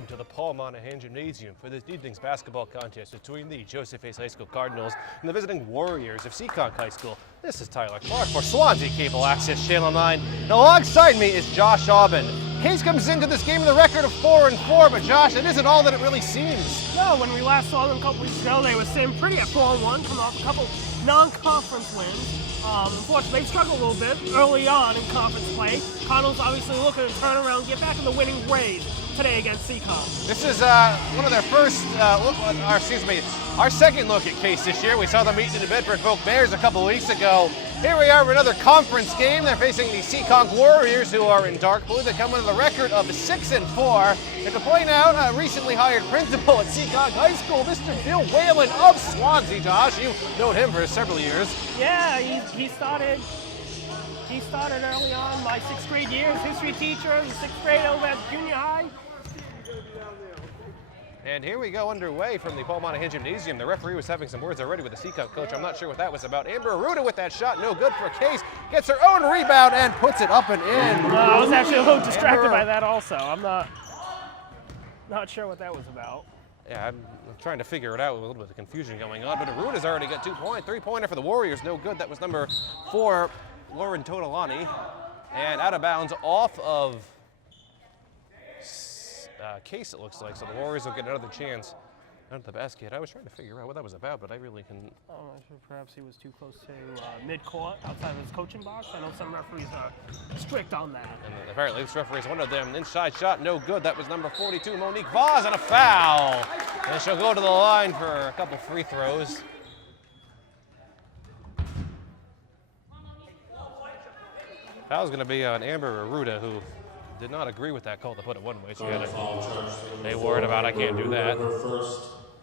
Welcome to the Paul Monahan Gymnasium for this evening's basketball contest between the JCHS High School Cardinals and the visiting Warriors of Seekonk High School. This is Tyler Clark for Swansea Cable Access Channel 9. And alongside me is Josh Aubin. Case comes into this game with a record of 4-4, but Josh, it isn't all that it really seems. No, when we last saw them a couple weeks ago, they were sitting pretty at 4-1, coming off a couple non-conference wins. Unfortunately, they struggled a little bit early on in conference play. Cardinals obviously looking to turn around and get back in the winning ways today against Seekonk. This is one of their first, our second look at Case this year. We saw them meeting in the Bedford Folk Bears a couple weeks ago. Here we are for another conference game. They're facing the Seekonk Warriors, who are in dark blue. They come with a record of 6-4. And to point out, a recently hired principal at Seekonk High School, Mr. Bill Whalen of Swansea. Josh, you've known him for several years. Yeah, he started early on, my 6th grade year, history teacher in 6th grade over at junior high. And here we go underway from the Paul Monahan Gymnasium. The referee was having some words already with the Seekonk coach. I'm not sure what that was about. Amber Aruda with that shot, no good for Case. Gets her own rebound and puts it up and in. I was actually a little distracted by that also. I'm not sure what that was about. Yeah, I'm trying to figure it out with a little bit of confusion going on. But Aruda's already got 2 points. 3-pointer for the Warriors, no good. That was number 4, Lauren Totolani. And out of bounds off of Case, it looks like. So the Warriors will get another chance out of the basket. I was trying to figure out what that was about, but I really couldn't. I'm not sure. Perhaps he was too close to mid-court outside of his coaching box. I know some referees are strict on that. And apparently this referee is one of them. Inside shot, no good. That was number 42, Monique Vaz, and a foul. And she'll go to the line for a couple free throws. Foul's going to be on Amber Aruda, who did not agree with that call, to put it one way. She had a word about I can't do that.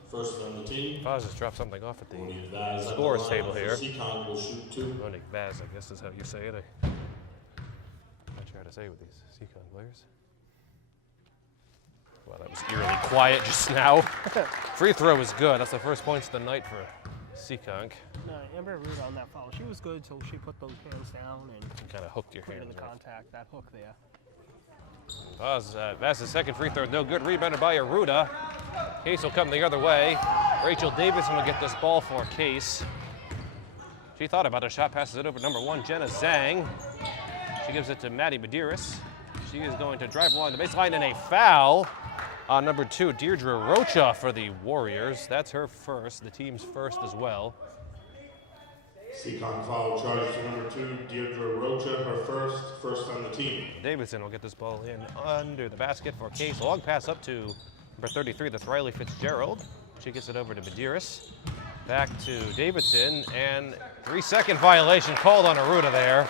First on the team. Vaz just dropped something off at the scores table here. Seekonk will shoot 2. Monique Vaz, I guess is how you say it. I'm not sure how to say it with these Seekonk players. Well, that was eerily quiet just now. Free throw was good. That's the first points of the night for Seekonk. No, Amber Aruda on that foul. She was good until she put those hands down and kind of hooked your put hands. in the contact, that hook there. Vaz's second free throw, no good. Rebounded by Aruda. Case will come the other way. Rachel Davidson will get this ball for Case. She thought about a shot, passes it over to number 1, Jenna Zhang. She gives it to Maddie Medeiros. She is going to drive along the baseline, and a foul on number 2, Deirdre Rocha for the Warriors. That's her first, the team's first as well. Seekonk foul charge to number 2, Deirdre Rocha, her first on the team. Davidson will get this ball in under the basket for Case. Long pass up to number 33, that's Riley Fitzgerald. She gets it over to Medeiros. Back to Davidson, and 3-second violation called on Aruda there.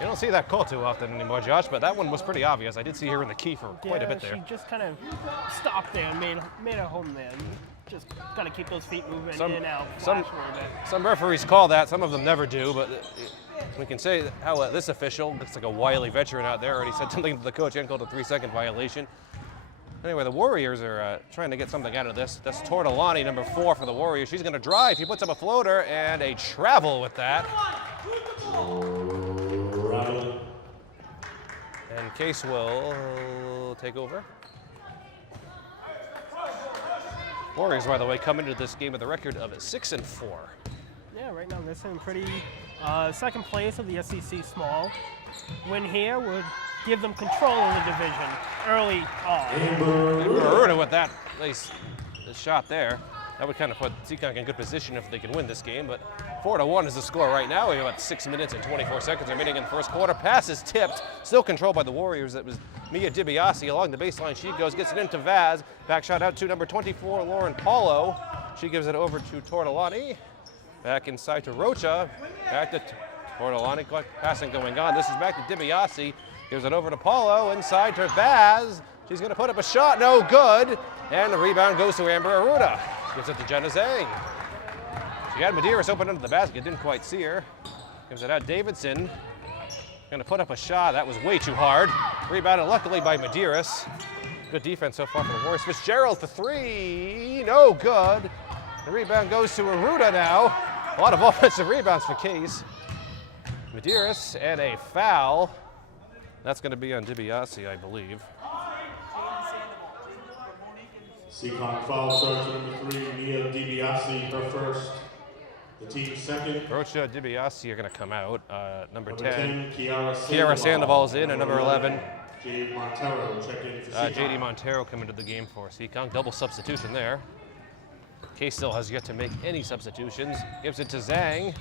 You don't see that call too often anymore, Josh, but that one was pretty obvious. I did see her in the key for quite a bit there. She just kind of stopped there and made a home there. Just got to keep those feet moving in and out. Some referees call that, some of them never do, but we can say how this official, looks like a wily veteran out there, already said something to the coach and called a 3-second violation. Anyway, the Warriors are trying to get something out of this. That's Tortolani, number 4 for the Warriors. She's going to drive. He puts up a floater and a travel with that. And Case will take over. Warriors, by the way, come into this game with a record of 6-4. Yeah, right now they're sitting pretty second place of the SEC Small. Win here would give them control of the division early on. Aruda with that nice shot there. That would kind of put Seekonk in good position if they can win this game, but 4-1 is the score right now. We have about 6 minutes and 24 seconds remaining in the first quarter. Pass is tipped, still controlled by the Warriors. That was Mia DiBiase along the baseline. She goes, gets it into Vaz. Back shot out to number 24, Lauren Paulo. She gives it over to Tortolani. Back inside to Rocha. Back to Tortolani. Passing going on. This is back to DiBiase. Gives it over to Paulo. Inside to Vaz. She's going to put up a shot. No good. And the rebound goes to Amber Aruda. Gives it to Jenna Zhang. She had Medeiros open under the basket, didn't quite see her. Gives it out Davidson. Gonna put up a shot, that was way too hard. Rebounded luckily by Medeiros. Good defense so far for the Warriors. Fitzgerald for 3, no good. The rebound goes to Aruda now. A lot of offensive rebounds for Case. Medeiros and a foul. That's gonna be on DiBiase, I believe. Seekonk foul charge number 3, Mia DiBiase, her first. The team's second. Rocha, DiBiase are going to come out. Number 10, Kiara Sandoval's in, and number 11, Jade Montero check in for Seekonk. JD Montero come into the game for Seekonk. Double substitution there. Case still has yet to make any substitutions. Gives it to Zhang.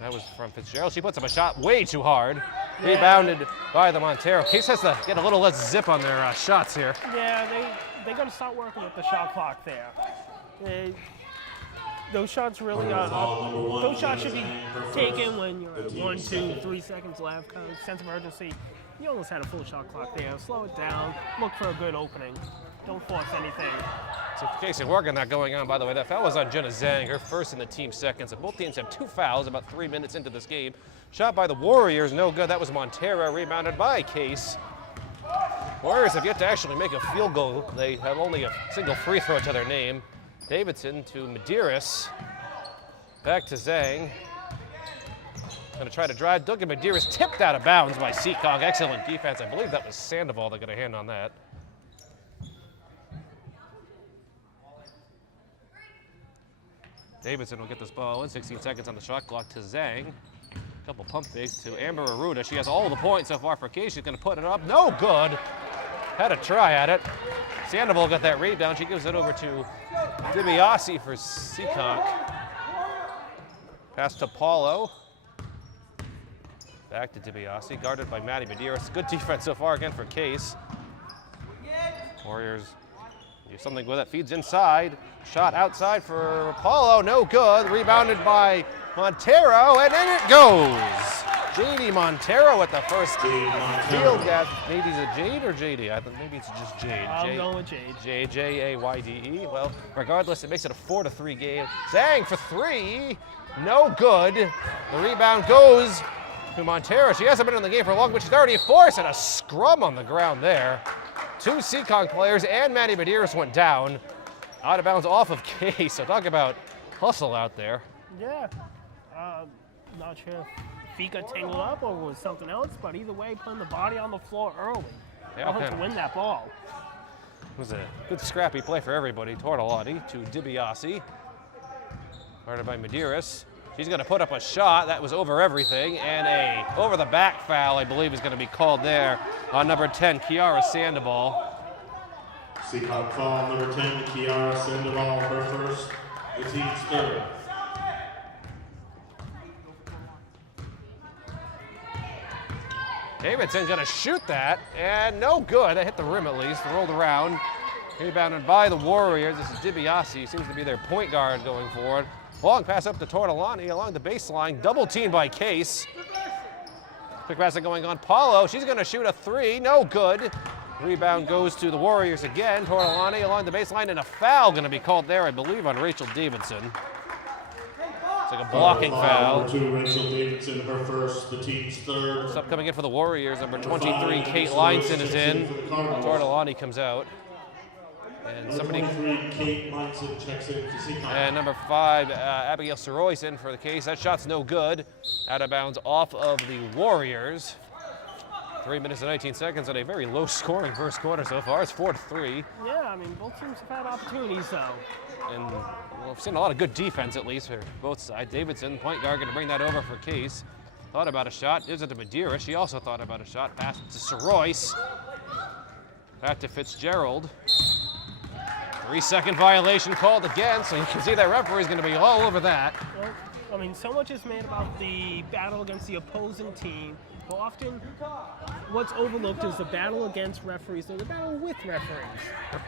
That was from Fitzgerald. She puts up a shot way too hard. Yeah. Rebounded by the Montero. Case has to get a little less zip on their shots here. Yeah, they got to start working with the shot clock there. Those shots really those shots should be taken when you're at 1, 2, 3 seconds left. Kind of sense of urgency. You almost had a full shot clock there. Slow it down. Look for a good opening. Don't force anything. So Casey working that going on, by the way. That foul was on Jenna Zhang, her first in the team second. So both teams have 2 fouls about 3 minutes into this game. Shot by the Warriors, no good. That was Montero, rebounded by Case. Warriors have yet to actually make a field goal. They have only a single free throw to their name. Davidson to Medeiros. Back to Zhang. Going to try to drive. Duncan Medeiros tipped out of bounds by Seekonk. Excellent defense. I believe that was Sandoval that got a hand on that. Davidson will get this ball in 16 seconds on the shot clock to Zhang. Couple pump fakes to Amber Arruda. She has all the points so far for Case. She's going to put it up. No good. Had a try at it. Sandoval got that rebound. She gives it over to DiBiase for Seekonk. Pass to Paulo. Back to DiBiase, guarded by Maddie Medeiros. Good defense so far again for Case. Warriors do something with it. Feeds inside. Shot outside for Paulo. No good. Rebounded by Montero, and in it goes. JD Montero with the first field gap. Maybe is it Jade or JD? I think maybe it's just Jade. I'm going with Jade. Jayde. Well, regardless, it makes it a 4-3 game. Zhang for 3. No good. The rebound goes to Montero. She hasn't been in the game for long, but she's already forced and a scrum on the ground there. 2 Seekonk players and Maddie Medeiros went down. Out of bounds off of Case. So talk about hustle out there. Yeah. Not sure if feet got tangled up or was something else, but either way, putting the body on the floor early. Yeah, to win that ball. It was a good scrappy play for everybody. Tortolotti to DiBiase. Guarded by Medeiros. She's going to put up a shot that was over everything, and a over-the-back foul, I believe, is going to be called there on number 10, Kiara Sandoval. Seekonk foul number 10, Kiara Sandoval, her first. The team's third. Davidson going to shoot that, and no good. That hit the rim at least, rolled around. Rebounded by the Warriors. This is DiBiase, seems to be their point guard going forward. Long pass up to Tortolani along the baseline, double teamed by Case. Quick pass going on. Paulo, she's going to shoot a 3, no good. Rebound goes to the Warriors again. Tortolani along the baseline, and a foul going to be called there, I believe, on Rachel Davidson. It's like a blocking foul. Number 2, Rachel Davidson, her first, the team's third. Sub coming in for the Warriors. Number 23, Kate Linson is in. Tortolani comes out. And somebody. 23, Kate Linson checks in to Seekonk. And number 5, Abigail Soroy's in for the Case. That shot's no good. Out of bounds off of the Warriors. 3 minutes and 19 seconds on a very low-scoring first quarter so far. It's 4-3. Yeah, I mean, both teams have had opportunities, though. And we've seen a lot of good defense, at least, for both sides. Davidson, point guard, going to bring that over for Case. Thought about a shot. Gives it to Medeiros. She also thought about a shot. Pass to Soroyce. Back to Fitzgerald. 3-second violation called again, so you can see that referee's going to be all over that. Well, I mean, so much is made about the battle against the opposing team. But often, what's overlooked is the battle against referees or the battle with referees.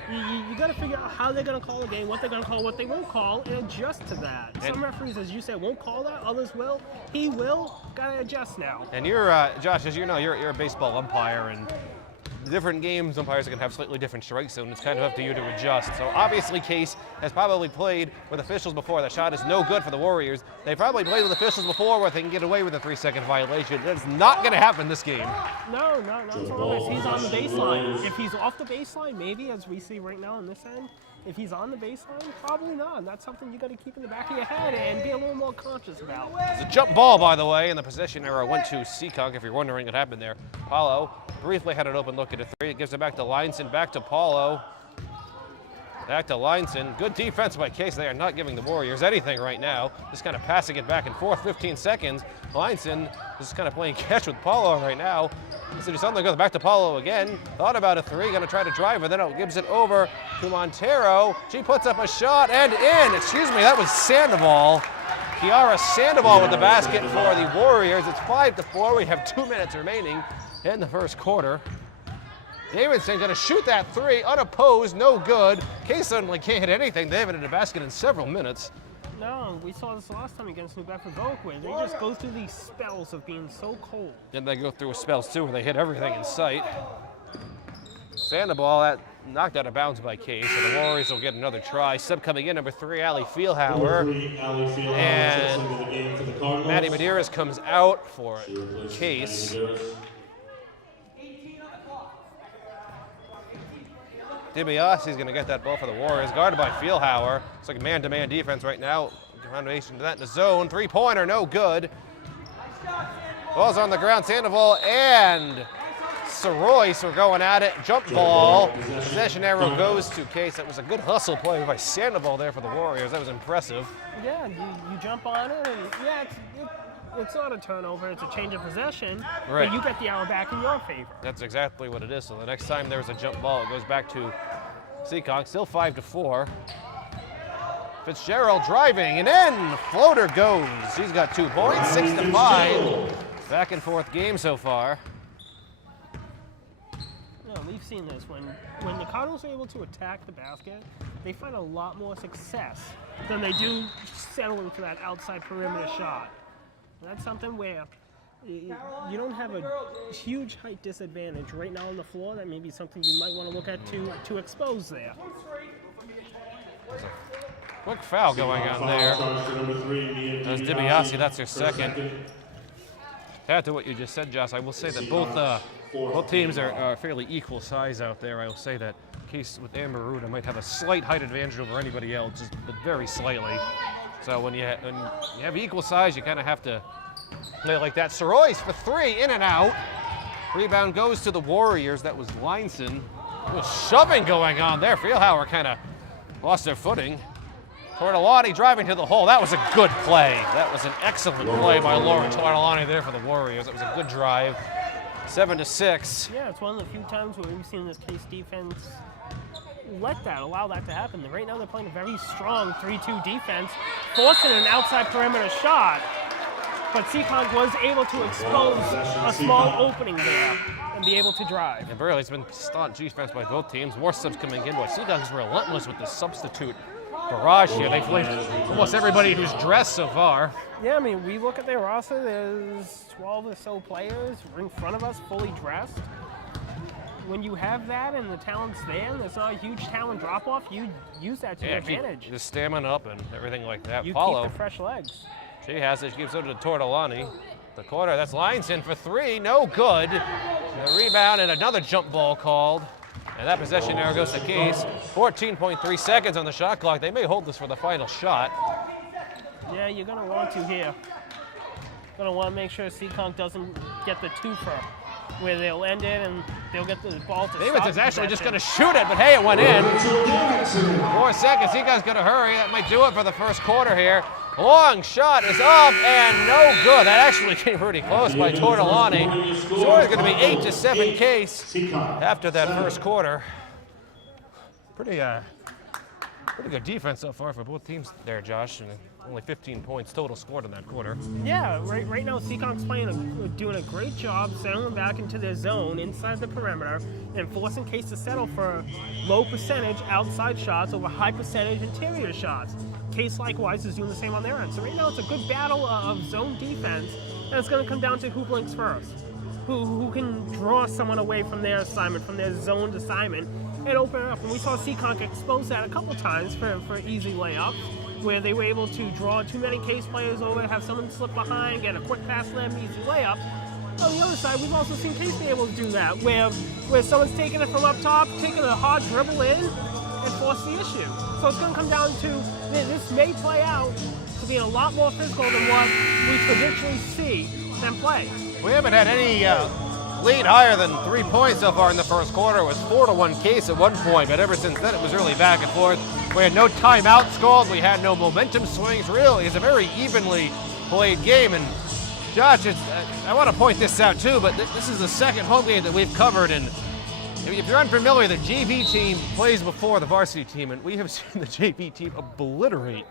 You got to figure out how they're going to call a game, what they're going to call, what they won't call, and adjust to that. Some referees, as you said, won't call that. Others will. He will. Got to adjust now. And you're, Josh, as you know, you're a baseball umpire, and different games, umpires can have slightly different strike zone. It's kind of up to you to adjust. So obviously Case has probably played with officials before. That shot is no good for the Warriors. They probably played with officials before where they can get away with a 3-second violation. That's not going to happen this game. No, so he's on the baseline. If he's off the baseline, maybe, as we see right now on this end. If he's on the baseline, probably not. And that's something you got to keep in the back of your head and be a little more conscious about. It's a jump ball, by the way, and the possession arrow went to Seekonk, if you're wondering what happened there. Paulo briefly had an open look at a 3. It gives it back to Linson, back to Paulo. Back to Lineson. Good defense by Case. They are not giving the Warriors anything right now. Just kind of passing it back and forth. 15 seconds. Lineson just kind of playing catch with Paulo right now. So do something, goes back to Paulo again. Thought about a three, gonna try to drive, but then it gives it over to Montero. She puts up a shot and in. Excuse me, that was Sandoval. Kiara Sandoval with the basket for the Warriors. It's 5-4. We have 2 minutes remaining in the first quarter. Davidson gonna shoot that three, unopposed, no good. Case suddenly can't hit anything. They haven't hit a basket in several minutes. No, we saw this last time against New Bedford Oakwood. They just go through these spells of being so cold. And they go through spells too where they hit everything in sight. Sandoval that knocked out of bounds by Case, so the Warriors will get another try. Sub coming in, number 3, Allie Feelhauer. And Maddie Medeiros comes out for Case. DiBiase's going to get that ball for the Warriors, guarded by Feelhauer. It's like a man-to-man defense right now. Foundation to that in the zone. Three-pointer, no good. Ball's on the ground. Sandoval and Soroyce were going at it. Jump ball. Possession arrow goes to Case. That was a good hustle play by Sandoval there for the Warriors. That was impressive. Yeah, you jump on it, and yeah, it's not a turnover, it's a change of possession, right. But you get the arrow back in your favor. That's exactly what it is. So the next time there's a jump ball, it goes back to Seekonk, still 5-4. Fitzgerald driving, and in, floater goes. He's got 2 points, 6-5. Back and forth game so far. Yeah, we've seen this. When the Cardinals are able to attack the basket, they find a lot more success than they do settling for that outside perimeter shot. That's something where you don't have a huge height disadvantage right now on the floor. That may be something you might want to look at to expose there. There's a quick foul going on there. That's DiBiase, that's their second. To add to what you just said, Josh, I will say that both teams are fairly equal size out there. I will say that Case with Amaruta might have a slight height advantage over anybody else, just but very slightly. So when you have equal size, you kind of have to play like that. Soroyce for 3, in and out. Rebound goes to the Warriors. That was Lineson. There was shoving going on there. Feelhauer kind of lost their footing. Tortolani driving to the hole. That was a good play. That was an excellent play by Lauren Tortolani there for the Warriors. That was a good drive. 7-6. Yeah, it's one of the few times where we've seen this Case defense allow that to happen. Right now they're playing a very strong 3-2 defense, forcing an outside perimeter shot, but Seekonk was able to expose a small opening there and be able to drive. And really, it's been staunch defense by both teams. More subs coming in, but Seekonk's relentless with the substitute barrage here. They've played almost everybody who's dressed so far. Yeah, I mean, we look at their roster, there's 12 or so players in front of us fully dressed. When you have that and the talent's there and there's not a huge talent drop-off, you use that to your advantage. Keep the stamina up and everything like that. You Paulo, keep the fresh legs. she has it. She gives it to Tortolani. The corner, that's Lineson for 3, no good. The rebound and another jump ball called. And that possession arrow goes to Case. 14.3 seconds on the shot clock. They may hold this for the final shot. Yeah, you're going to want to here. Going to want to make sure Seekonk doesn't get the twofer, where they'll end it and they'll get the ball to Davis is actually just going to shoot it, but hey, it went in. 4 seconds. Seekonk's going to hurry. That might do it for the first quarter here. Long shot is up and no good. That actually came pretty close by Tortolani. Score is going to be 8-7 Case after that first quarter. Pretty good defense so far for both teams there, Josh. And only 15 points total scored in that quarter. Yeah, right now Seekonk's doing a great job settling back into their zone inside the perimeter and forcing Case to settle for low percentage outside shots over high percentage interior shots. Case likewise is doing the same on their end. So right now it's a good battle of zone defense, and it's going to come down to who blinks first. Who can draw someone away from their assignment, from their zoned assignment, and open it up. And we saw Seekonk expose that a couple times for easy layups, where they were able to draw too many Case players over, have someone slip behind, get a quick pass to them, easy layup. On the other side, we've also seen Case be able to do that, where someone's taking it from up top, taking a hard dribble in, and force the issue. So it's going to come down to, this may play out to be a lot more physical than what we traditionally see them play. We haven't had any lead higher than 3 points so far in the first quarter. It was 4-1 Case at one point, but ever since then it was really back and forth. We had no timeouts called. We had no momentum swings. Really, it's a very evenly played game. And Josh, I want to point this out too, but this is the second home game that we've covered. And if you're unfamiliar, the JV team plays before the varsity team, and we have seen the JV team obliterate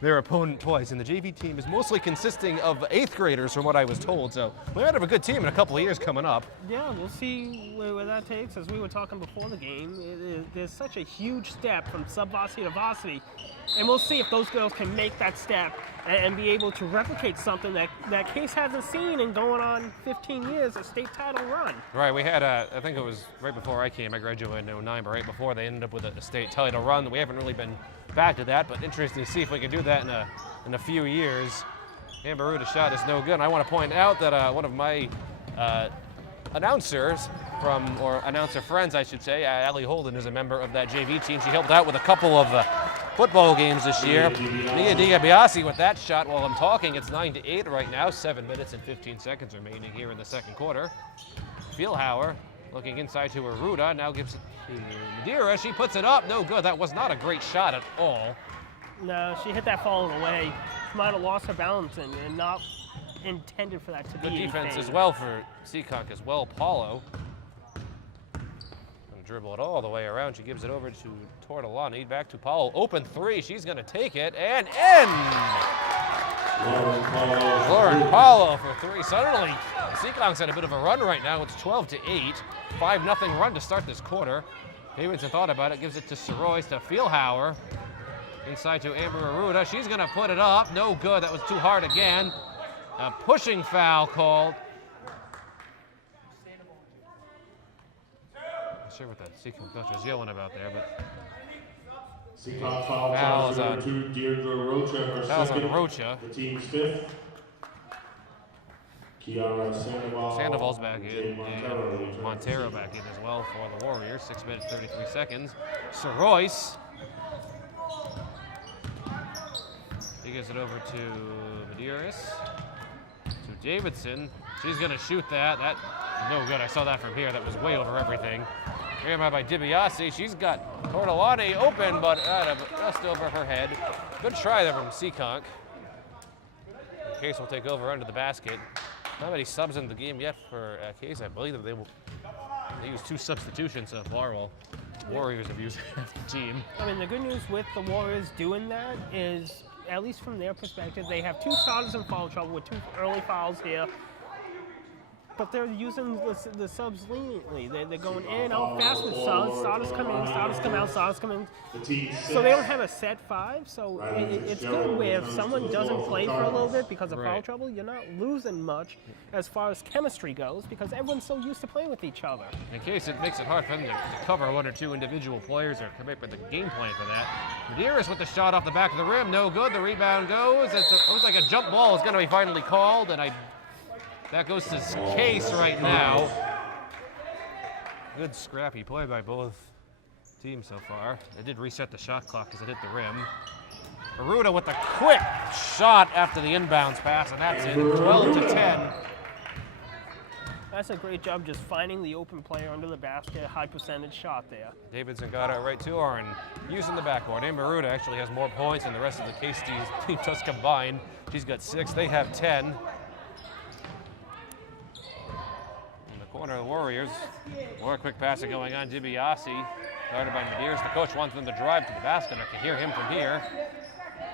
their opponent twice. And the JV team is mostly consisting of 8th graders, from what I was told. So we might have a good team in a couple of years coming up. Yeah, we'll see where that takes. As we were talking before the game, there's such a huge step from sub-varsity to varsity. And we'll see if those girls can make that step and be able to replicate something that Case hasn't seen in going on 15 years, a state title run. Right, we had, I think it was right before I came, I graduated in 09, but right before they ended up with a state title run. We haven't really been back to that, but interesting to see if we can do that in a few years. Amber Ruda's shot is no good. And I want to point out that one of my announcers or announcer friends, I should say, Allie Holden, is a member of that JV team. She helped out with a couple of football games this year. Nia DiGabiasi with that shot while I'm talking. It's 9-8 right now, 7 minutes and 15 seconds remaining here in the second quarter. Feelhauer looking inside to Aruda, now gives it to Madeira. She puts it up, no good. That was not a great shot at all. No, she hit that falling away. She might have lost her balance and not intended for that to be Good defense anything. as well for Seekonk as well. Paulo gonna dribble it all the way around. She gives it over to Tortolani. Back to Paulo. Open three. She's going to take it and in. Lauren Paulo for three. Suddenly, Seekonk's had a bit of a run right now. It's 12-8. 5-0 run to start this quarter. Davidson thought about it. Gives it to Sorois, to Feelhauer. Inside to Amber Aruda. She's going to put it up. No good. That was too hard again. A pushing foul called. Not sure what that Seekonk coach was yelling about there, but Seekonk foul Fouls charge on- number 2, Deirdre Rocha, her fouls on second, Rocha. the team's 5th. Kiara Sandoval. Sandoval's back in, Montero and returns. Montero back in as well for the Warriors. 6 minutes, 33 seconds. Sorois. He gives it over to Medeiros. To Davidson. She's going to shoot that. That, no good. I saw that from here. That was way over everything. Rebound by DiBiase. She's got Tortolani open, but just over her head. Good try there from Seekonk. Case will take over under the basket. Not many subs in the game yet for Case. I believe that they use 2 substitutions so far, while Warriors have used half the team. I mean, the good news with the Warriors doing that is, at least from their perspective, they have 2 starters in foul trouble with 2 early fouls here. But they're using the subs leniently. They're going in and out fast with subs. Starters come in, starters come out, starters come in. The team's So they don't have a set 5. So it's good where if someone doesn't play for a little bit because of foul Right. trouble, you're not losing much as far as chemistry goes because everyone's so used to playing with each other. In case it makes it hard for them to cover 1 or 2 individual players or come up with a game plan for that. Medeiros with the shot off the back of the rim, no good. The rebound goes. It looks like a jump ball is going to be finally called, and that goes to Case right now. Good scrappy play by both teams so far. They did reset the shot clock because it hit the rim. Aruda with the quick shot after the inbounds pass, and that's it. 12-10. That's a great job just finding the open player under the basket, high percentage shot there. Davidson got it right to her and using the backboard. Amber Aruda actually has more points than the rest of the Case team just combined. She's got 6. They have 10. Corner of the Warriors. More quick passing going on. DiBiase, guarded by Medeiros. The coach wants them to drive to the basket. I can hear him from here.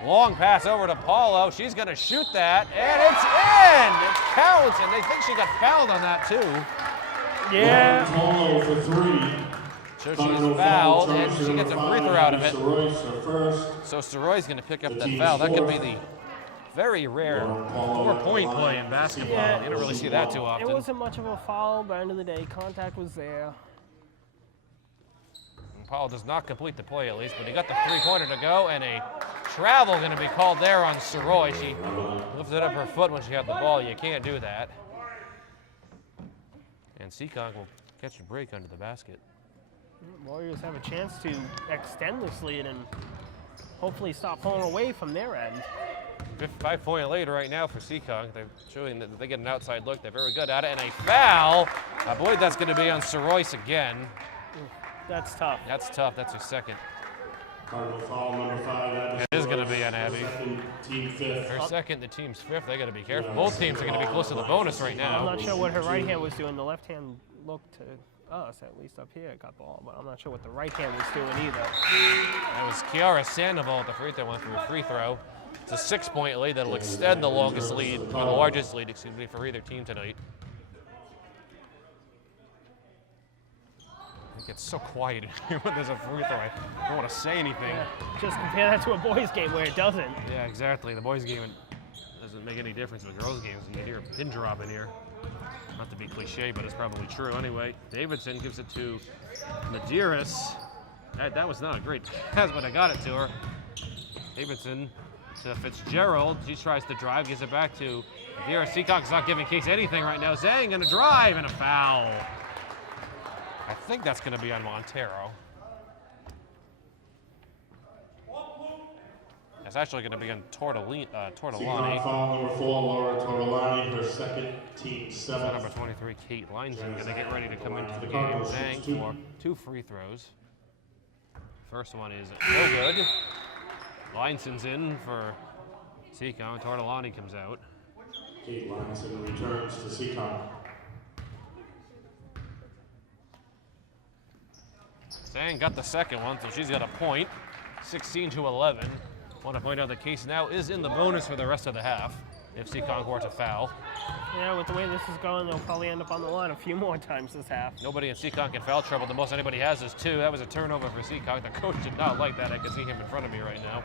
Long pass over to Paulo. She's going to shoot that, and it's in! It counts, and they think she got fouled on that, too. Yeah. Paulo for 3. So Final she's foul fouled, and charge she gets a number free 5, throw out of it. Sorois, her first. So Soroi's going to pick up The that team's foul. That could be fourth. the very rare 4-point play in basketball. Yeah. You don't really see that too It often. wasn't much of a foul, but at the end of the day, contact was there. Powell does not complete the play at least, but he got the 3-pointer to go, and a travel going to be called there on Sorois. She lifted up her foot when she had the ball. You can't do that. And Seekonk will catch a break under the basket. Warriors have a chance to extend this lead and hopefully stop pulling away from their end. 5-point lead right now for Seekonk. They're showing that they get an outside look. They're very good at it. And a foul. I believe that's going to be on Royce again. That's tough. That's tough. That's her second. Cardinal foul number 5. It is going to be on Abby. Team 5th. Her second, the team's 5th. They got to be careful. Both teams are going to be close to the bonus right I'm now. not sure what her right hand was doing. The left hand looked to us, at least up here, got ball, but I'm not sure what the right hand was doing either. That was Kiara Sandoval at the free throw, went through a free throw. It's a 6-point lead that'll extend the longest lead, or the largest lead, excuse me, for either team tonight. It gets so quiet when there's a free throw. I don't want to say anything. Yeah, just compare that to a boys' game where it doesn't. Yeah, exactly. The boys' game doesn't make any difference with girls' games. You hear a pin drop in here. Not to be cliche, but it's probably true anyway. Davidson gives it to Medeiros. That was not a great pass, but I got it to her. Davidson to Fitzgerald. She tries to drive, gives it back to Medeiros. Seekonk's not giving Case anything right now. Zhang gonna drive and a foul. I think that's gonna be on Montero. It's actually going to be on Tortolani. Foul number 4, Laura Tortolani, her second, team 7. Number 23, Kate Linson, going to get ready to come into the game. Zhang for 2 free throws. First one is no good. Linson's in for Seekonk. Tortolani comes out. Kate Linson returns to Seekonk. Zhang got the second one, so she's got a point. 16-11. Want to point out that Case now is in the bonus for the rest of the half if Seekonk were to foul. Yeah, with the way this is going, they'll probably end up on the line a few more times this half. Nobody in Seekonk in foul trouble. The most anybody has is 2. That was a turnover for Seekonk. The coach did not like that. I can see him in front of me right now.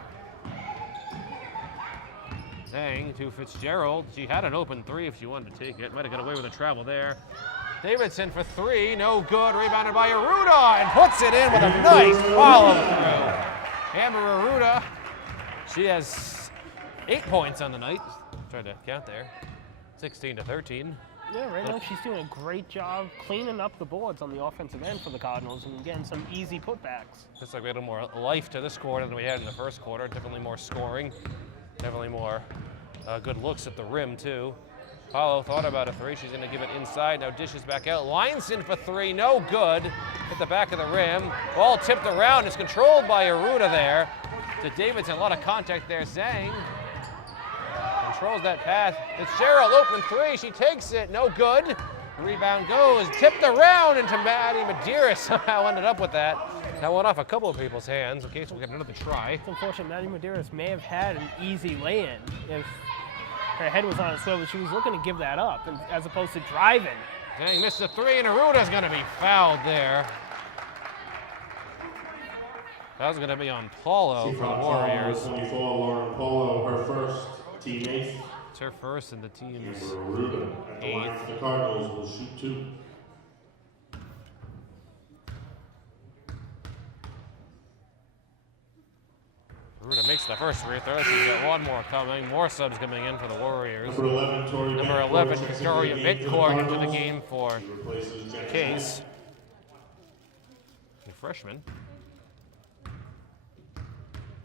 Zhang to Fitzgerald. She had an open 3 if she wanted to take it. Might have got away with a travel there. Davidson for 3. No good. Rebounded by Aruda and puts it in with a nice follow through. Amber Aruda. She has 8 points on the night. Tried to count there. 16-13. Yeah, right now she's doing a great job cleaning up the boards on the offensive end for the Cardinals and getting some easy putbacks. Looks like we had a little more life to this quarter than we had in the first quarter. Definitely more scoring. Definitely more good looks at the rim, too. Paulo thought about a 3. She's going to give it inside. Now dishes back out. Lineson for 3. No good. Hit the back of the rim. Ball tipped around. It's controlled by Aruda there. To Davidson, a lot of contact there. Zhang controls that pass. Fitzgerald, open 3. She takes it. No good. The rebound goes. Tipped around into Maddie Medeiros. Somehow ended up with that. That went off a couple of people's hands. Okay, so we'll get another try. It's unfortunate Maddie Medeiros may have had an easy lay-in if her head was on a swivel. She was looking to give that up as opposed to driving. Zhang missed the 3, and Aruda's going to be fouled there. That was going to be on Paulo for the Warriors. 24, Lauren Paulo, her first, team 8th. It's her first and the team's Aruda at the line for the Cardinals will shoot 2. Aruda makes the first free throw. She's got 1 more coming. More subs coming in for the Warriors. Number 11, Victoria Midcourt into the game for Case. The freshman.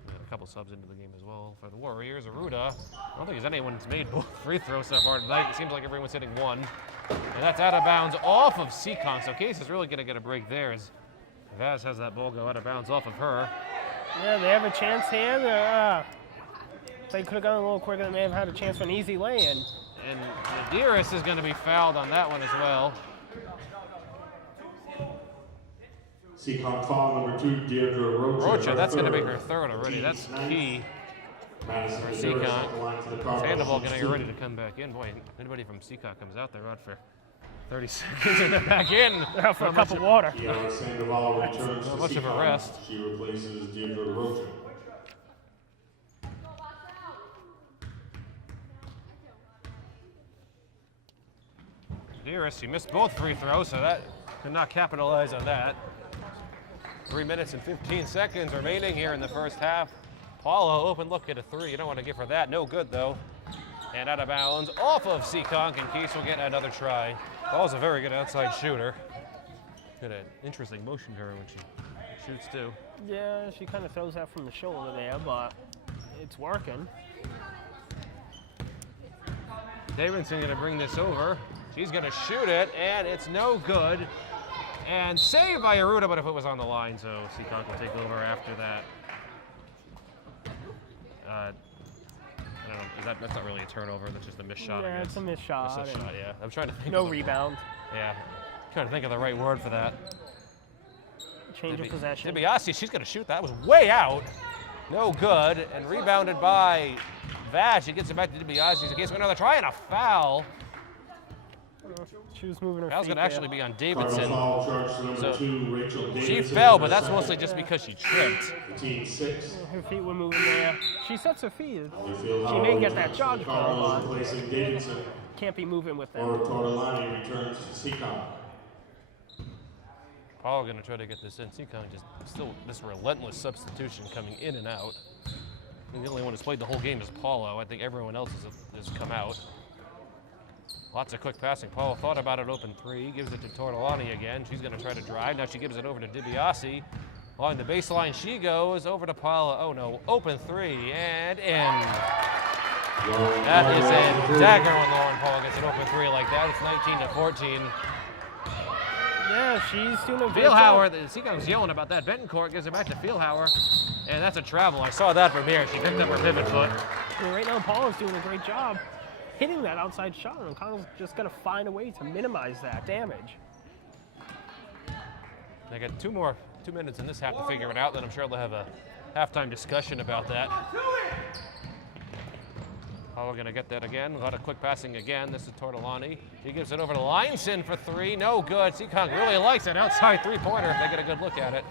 A couple subs into the game as well for the Warriors. Aruda, I don't think there's anyone that's made both free throws so far tonight. It seems like everyone's hitting 1. And that's out of bounds off of Seekonk. So Case is really going to get a break there as Vaz has that ball go out of bounds off of her. Yeah, they have a chance here. If they could have gone a little quicker, they may have had a chance for an easy lay-in. And Medeiros is going to be fouled on that one as well. Seekonk foul number 2, Deirdre Rocha. That's going to be her 3rd already. That's key for Seekonk. Sandoval going to get ready to come back in. Boy, anybody from Seekonk comes out, they're out for 30 seconds and they're back in. They're out for a cup of water. Yeah, Sandoval returns Not to much Seekonk. of a rest. She replaces Deirdre Rocha. Medeiros, she missed both free throws, so that did not capitalize on that. 3 minutes and 15 seconds remaining here in the first half. Paulo, open look at a 3. You don't want to give her that. No good, though. And out of bounds off of Seekonk, and Case will get another try. Paul's a very good outside shooter. Got an interesting motion to her when she shoots, too. Yeah, she kind of throws that from the shoulder there, but it's working. Davidson going to bring this over. She's going to shoot it, and it's no good. And saved by Aruda, but if it was on the line, so Seekonk will take over after that. I don't know. That's not really a turnover. That's just a missed shot. Yeah, it's a missed shot. It's a shot, yeah. I'm trying to think. No rebound. Yeah. Trying to think of the right word for that. Change of possession. DiBiase, she's going to shoot. That was way out. No good. And rebounded by Vaz. She gets it back to DiBiase. In case of another try and a foul. She was moving her Foul's feet going to actually be on Davidson. Foul charge number So 2, Rachel Davidson. she fell, but that's mostly just because she tripped. Team 6. Her feet were moving there. She sets her feet. She may get that charge call, but replacing Davidson. can't be moving with Or them. Tortolani returns to Seekonk. Paul going to try to get this in. Seekonk just still this relentless substitution coming in and out. I think the only one who's played the whole game is Paulo. I think everyone else has come out. Lots of quick passing. Paulo thought about it, open three. Gives it to Tortolani again. She's going to try to drive. Now she gives it over to DiBiase. Along the baseline she goes. Over to Paulo. Oh no, open three and in. That is a dagger when Lauren Paulo gets an open three like that. It's 19-14. Yeah, she's doing a good job. Fieldhauer, Seekonk's yelling about that. Bettencourt gives it back to Fieldhauer. And that's a travel. I saw that from here. She picked up her pivot foot. Yeah, right now, Paul is doing a great job hitting that outside shot, and Connell's just going to find a way to minimize that damage. They got 2 minutes in this half to figure it out. Then I'm sure they'll have a halftime discussion about that. Oh, we're going to get that again. A lot of quick passing again. This is Tortolani. He gives it over to Lineson for 3. No good. Seekonk really likes it. Outside three-pointer if they get a good look at it.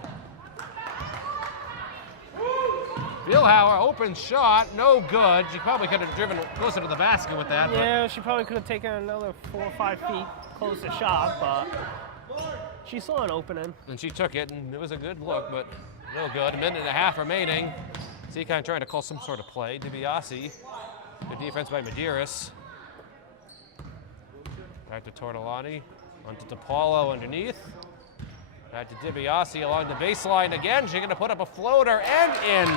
Fieldhauer, open shot. No good. She probably could have driven closer to the basket with that. Yeah, she probably could have taken another 4 or 5 feet close to shot, but she saw an opening. And she took it, and it was a good look, but no good. A minute and a half remaining. Seekonk trying to call some sort of play. DiBiase. Good defense by Medeiros. Back to Tortolani. Onto DePaulo underneath. Back to DiBiase along the baseline again. She's going to put up a floater and in.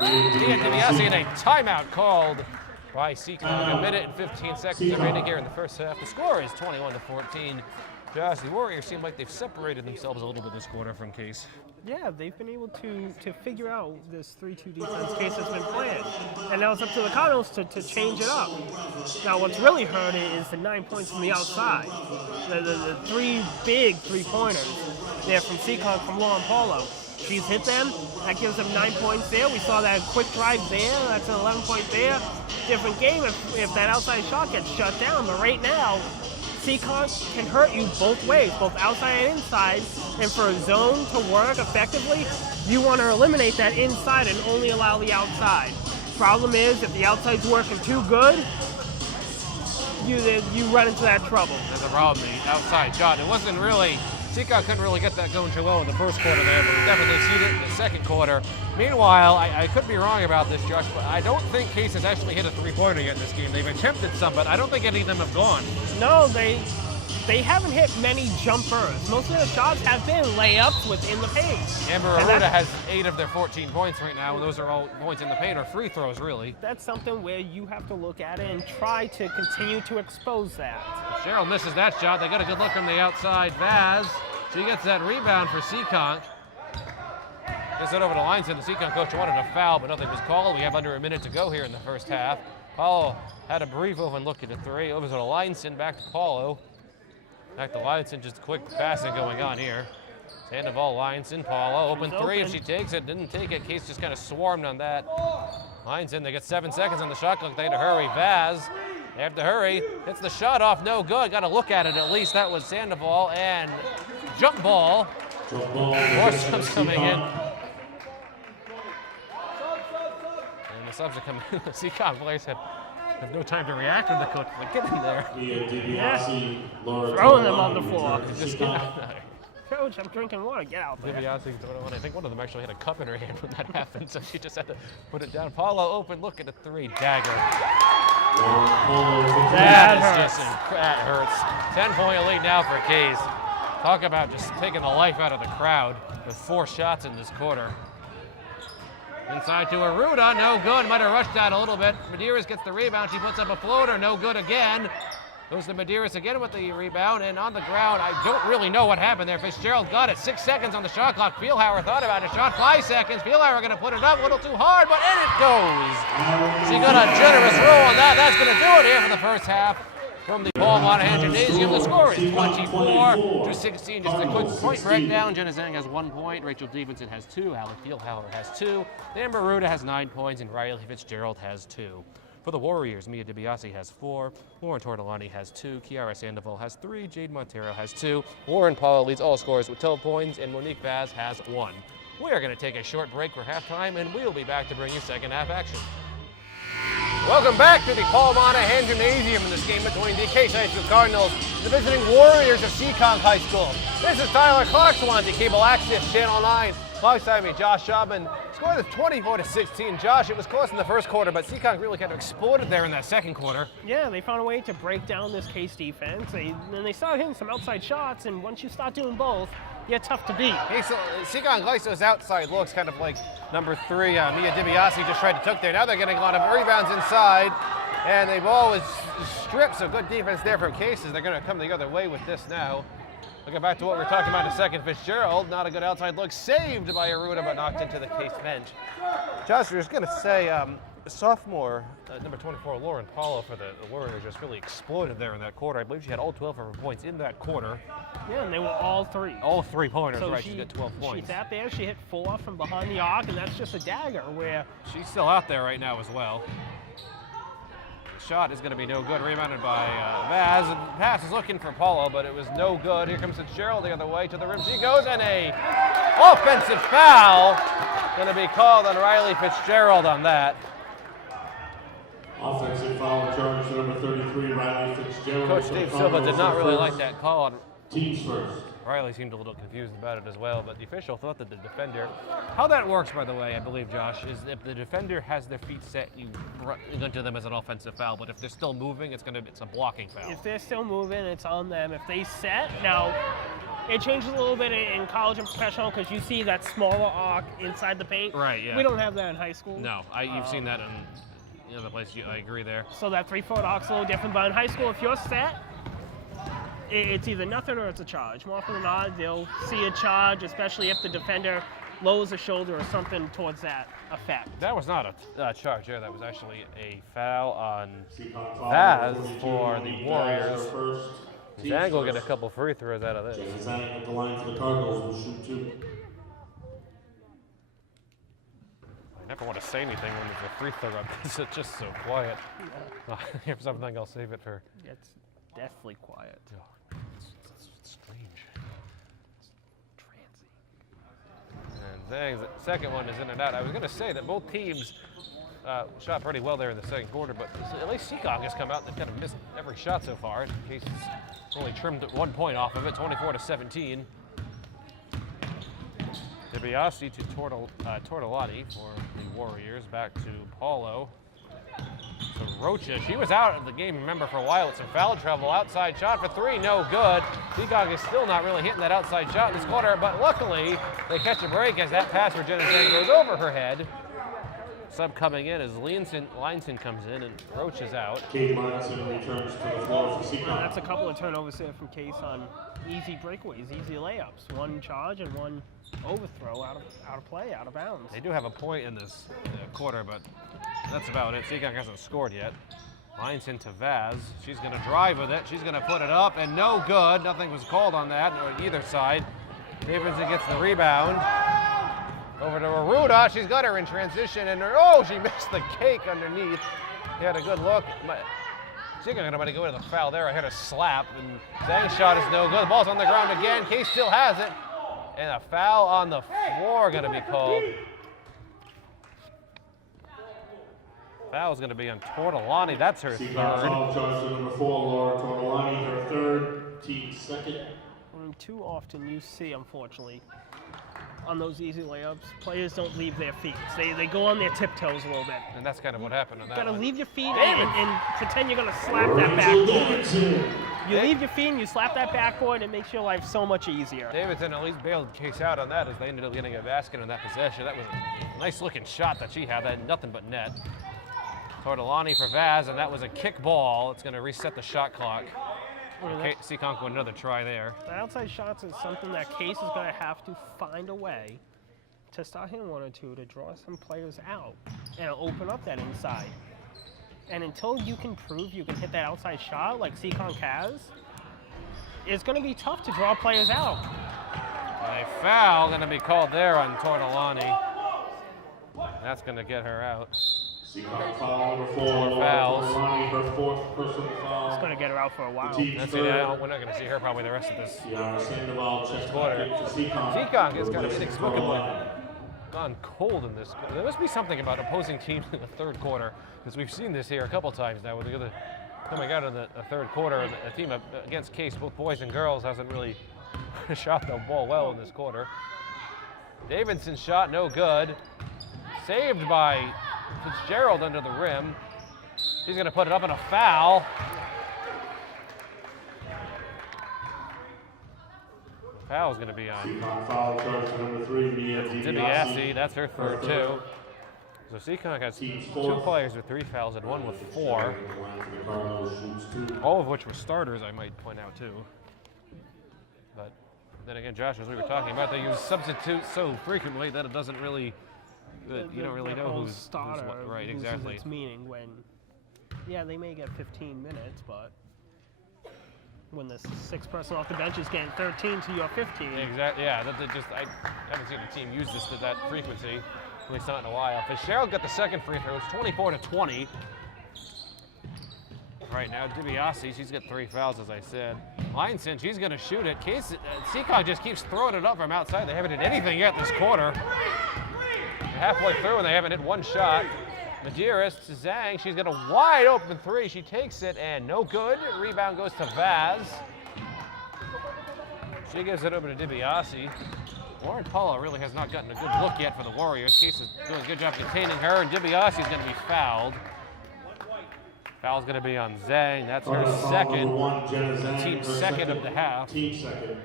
DiBiase in a timeout called by Seekonk. A minute and 15 seconds remaining here in the first half. The score is 21-14. Josh, the Warriors seem like they've separated themselves a little bit this quarter from Case. Yeah, they've been able to figure out this 3-2 defense Case has been playing. And now it's up to the Cardinals to change it up. Now what's really hurt is the 9 points from the outside. The 3 big three-pointers there from Seekonk, from Lauren Paulo. She's hit them. That gives them 9 points there. We saw that quick drive there. That's an 11-point there. Different game if that outside shot gets shut down. But right now, Seekonk can hurt you both ways, both outside and inside, and for a zone to work effectively, you want to eliminate that inside and only allow the outside. Problem is, if the outside's working too good, you run into that trouble. That's the problem, the outside shot. It wasn't really, Seekonk couldn't really get that going too well in the first quarter there, but we definitely see it in the second quarter. Meanwhile, I could be wrong about this, Josh, but I don't think Case has actually hit a three-pointer yet in this game. They've attempted some, but I don't think any of them have gone. No, they haven't hit many jumpers. Most of their shots have been layups within the paint. Amber Aruda has 8 of their 14 points right now, and those are all points in the paint or free throws, really. That's something where you have to look at it and try to continue to expose that. Cheryl misses that shot. They got a good look from the outside. Vaz, she gets that rebound for Seekonk. Gets it over to Lineson. The Seekonk coach wanted a foul, but nothing was called. We have under a minute to go here in the first half. Paulo had a brief open look at the 3. Over to Lineson, back to Paulo. Back to Lineson, just quick passing going on here. Sandoval, Lineson, Paulo, open 3 if she takes it. Didn't take it. Case just kind of swarmed on that. Lineson, they get 7 seconds on the shot clock. They had to hurry. Vaz, they have to hurry. Hits the shot off, no good. Got to look at it at least. That was Sandoval, and jump ball. More subs coming in. And the subs are coming in. The Seekonk players have no time to react when the coach like, get in there. Yeah. Throwing them on the floor. Just Coach, I'm drinking water. Get out there. DiBiase, I think one of them actually had a cup in her hand when that happened, so she just had to put it down. Paulo open, look at the 3, dagger. That hurts. 10-point lead now for Case. Talk about just taking the life out of the crowd with 4 shots in this quarter. Inside to Aruda, no good. Might have rushed that a little bit. Medeiros gets the rebound. She puts up a floater, no good again. Goes to Medeiros again with the rebound, and on the ground, I don't really know what happened there. Fitzgerald got it. 6 seconds on the shot clock. Feelhauer thought about a shot. 5 seconds. Feelhauer going to put it up a little too hard, but in it goes. She got a generous roll on that. That's going to do it here for the first half. From the Paul Monahan Gymnasium, the score is 24-16. Just a quick point breakdown. Jenna Zhang has 1 point. Rachel Stevenson has 2. Allie Feelhauer has 2. Amber Ruda has 9 points, and Riley Fitzgerald has 2. For the Warriors, Mia DiBiase has 4. Lauren Tortolani has 2. Kiara Sandoval has 3. Jade Montero has 2. Lauren Paula leads all scorers with 12 points, and Monique Vaz has 1. We are going to take a short break for halftime, and we'll be back to bring you second half action. Welcome back to the Paul Monahan Gymnasium in this game between the JCHS Cardinals and the visiting Warriors of Seekonk High School. This is Tyler Clark, Swansea Cable Access, Channel 9. Alongside me, Josh Schaubman. Score is 24-16. Josh, it was close in the first quarter, but Seekonk really kind of exploded there in that second quarter. Yeah, they found a way to break down this Case defense. They started hitting some outside shots, and once you start doing both, you're tough to beat. Hey, so Seekonk likes those outside looks, kind of like number 3, Mia DiBiase just tried to took there. Now they're getting a lot of rebounds inside, and the ball was stripped, so good defense there from Cases. They're going to come the other way with this now. Looking back to what we were talking about in a second, Fitzgerald, not a good outside look, saved by Aruda, but knocked into the Case bench. Josh, I was going to say, sophomore, number 24, Lauren Paula for the Warriors just really exploded there in that quarter. I believe she had all 12 of her points in that quarter. Yeah, and they were all 3. All 3-pointers, so right? She got 12 points. She sat there, she hit 4 from behind the arc, and that's just a dagger where... She's still out there right now as well. Shot is going to be no good. Rebounded by Vaz. And pass is looking for Paula, but it was no good. Here comes Fitzgerald the other way to the rim. She goes, and a offensive foul going to be called on Riley Fitzgerald on that. Offensive foul charge to number 33, Riley Fitzgerald. Coach Dave Silva did not really like that call on. Teams first. Riley seemed a little confused about it as well, but the official thought that the defender, how that works, by the way, I believe, Josh, is if the defender has their feet set, you run into them as an offensive foul, but if they're still moving, it's a blocking foul. If they're still moving, it's on them. If they set, now, it changes a little bit in college and professional because you see that smaller arc inside the paint. Right, yeah. We don't have that in high school. No, you've seen that in the other place. I agree there. So that 3-foot arc's a little different, but in high school, if you're set, it's either nothing or it's a charge. More often than not, they'll see a charge, especially if the defender lowers a shoulder or something towards that effect. That was not a charge there. That was actually a foul on Vaz for the Warriors. Zhang will get a couple free throws out of this. Zhang at the line for the Cardinals will shoot 2. I never want to say anything when there's a free throw up. It's just so quiet. Here's something I'll save it for. It's deathly quiet. It's strange. It's transy. And Zhang's second one is in and out. I was going to say that both teams shot pretty well there in the second quarter, but at least Seekonk has come out and they've kind of missed every shot so far. In case it's only trimmed 1 point off of it, 24-17. DiBiase to Tortolani for the Warriors. Back to Paulo. So Rocha, she was out of the game, remember, for a while with some foul trouble. Outside shot for 3, no good. Seekonk is still not really hitting that outside shot in this quarter, but luckily they catch a break as that pass for Jenna Zhang goes over her head. Sub coming in as Linson comes in and Roach is out. Kate Linson returns to the floor for Seekonk. That's a couple of turnovers there from Case on easy breakaways, easy layups. 1 charge and 1 overthrow out of play, out of bounds. They do have a point in this quarter, but that's about it. Seekonk hasn't scored yet. Linson to Vaz. She's going to drive with it. She's going to put it up, and no good. Nothing was called on that on either side. Davidson gets the rebound. Over to Aruda. She's got her in transition, and she missed the cake underneath. He had a good look. Seekonk going to go into the foul there. I heard a slap, and Zhang's shot is no good. The ball's on the ground again. Case still has it. And a foul on the floor going to be called. Foul's going to be on Tortolani. That's her third. Foul charge to number 4, Laura Tortolani, her third, team second. Too often you see, unfortunately, on those easy layups, players don't leave their feet. They go on their tiptoes a little bit. And that's kind of what happened on that You gotta one. leave your feet and pretend you're gonna slap that backboard. You leave your feet and you slap that backboard, it makes your life so much easier. Davidson at least bailed Case out on that as they ended up getting a basket on that possession. That was a nice looking shot that she had. That had nothing but net. Tortolani for Vaz, and that was a kick ball. It's going to reset the shot clock. Seekonk with another try there. The outside shots is something that Case is going to have to find a way to start hitting one or two to draw some players out and open up that inside. And until you can prove you can hit that outside shot like Seekonk has, it's going to be tough to draw players out. A foul going to be called there on Tortolani. That's going to get her out. Seekonk foul number 4. Fouls. Tortolani, her 4th personal foul. It's going to get her out for a while. That's it. We're not going to see her probably the rest of this quarter. Seekonk has kind of inexplicably gone cold in this. There must be something about opposing teams in the third quarter, because we've seen this here a couple times now. With the other coming out in the third quarter, a team against Case, both boys and girls, hasn't really shot the ball well in this quarter. Davidson's shot no good. Saved by Fitzgerald under the rim. He's going to put it up in a foul. Foul's going to be on foul charge number 3, DiBiase. That's her third too. So Seekonk has 2 players with 3 fouls and 1 with 4. All of which were starters, I might point out too. But then again, Josh, as we were talking about, they use substitutes so frequently that it doesn't really, you don't really know who's starter. Who's what. Right, loses exactly. its meaning when, yeah, they may get 15 minutes, but when the 6th person off the bench is getting 13 to your 15. Exactly. Yeah. I haven't seen a team use this to that frequency, at least not in a while. Fitzgerald got the second free throw. It's 24-20. Right now, DiBiase, she's got 3 fouls, as I said. Leinson, she's going to shoot it. Seekonk just keeps throwing it up from outside. They haven't hit anything yet this quarter. They're halfway through, and they haven't hit one shot. Medeiros to Zhang. She's got a wide open 3. She takes it, and no good. Rebound goes to Vaz. She gives it over to DiBiase. Lauren Paula really has not gotten a good look yet for the Warriors. Case is doing a good job containing her, and DiBiase is going to be fouled. Foul's going to be on Zhang. That's her second. The team's second of the half. Team second.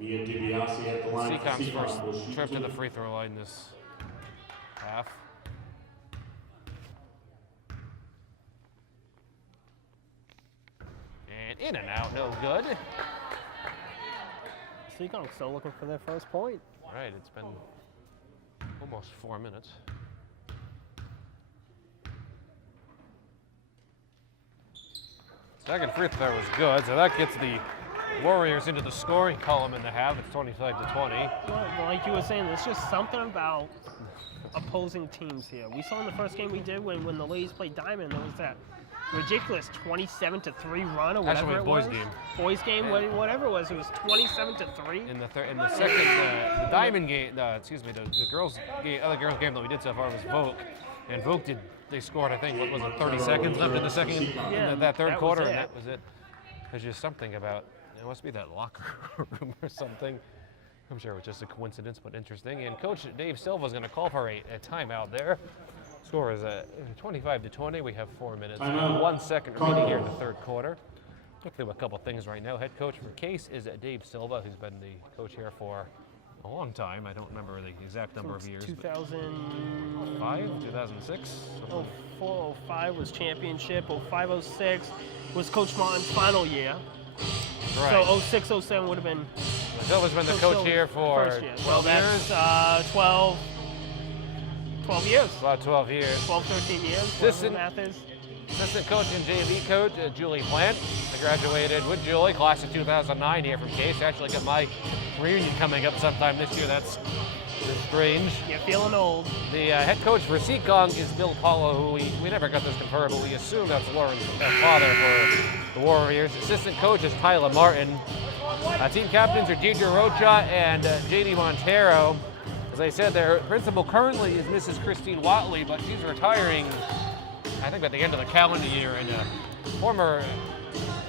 Mia DiBiase at the line. Seekonk's first trip to the free throw line this half. And in and out, no good. Seekonk still looking for their first point. Right, it's been almost 4 minutes. Second free throw was good, so that gets the Warriors into the scoring column in the half. It's 25-20. Well, like you were saying, there's just something about opposing teams here. We saw in the first game we did when the ladies played Diamond, there was that ridiculous 27-3 run or whatever it was. Boys game, whatever it was 27-3. In the second, the Diamond game, the girls game, other girls game that we did so far was Vogue, and Vogue they scored, I think, what was it, 30 seconds left in the second, in that third quarter, and that was it. There's just something about, it must be that locker room or something. I'm sure it was just a coincidence, but interesting. And Coach Dave Silva is going to call for a timeout there. Score is 25-20. We have 4 minutes, 1 second remaining here in the through quarter. Look through a couple things right now. Head coach for Case is Dave Silva, who's been the coach here for a long time. I don't remember the exact number of years. 2005, 2006. 04, 05 was championship. 05, 06 was Coach Martin's final year. Right. So 06, 07 would have been. Silva's been the coach here for 12 years. That's 12 years. About 12 years. 12, 13 years. Assistant coach and JV coach, Julie Plant. I graduated with Julie, class of 2009 here from Case. Actually got my reunion coming up sometime this year. That's strange. You're feeling old. The head coach for Seekonk is Bill Paulo, who we never got this confirmed, but we assume that's Lauren's father for the Warriors. Assistant coach is Tyler Martin. Team captains are Deidre Rocha and JD Montero. As I said, their principal currently is Mrs. Christine Watley, but she's retiring, I think, at the end of the calendar year. And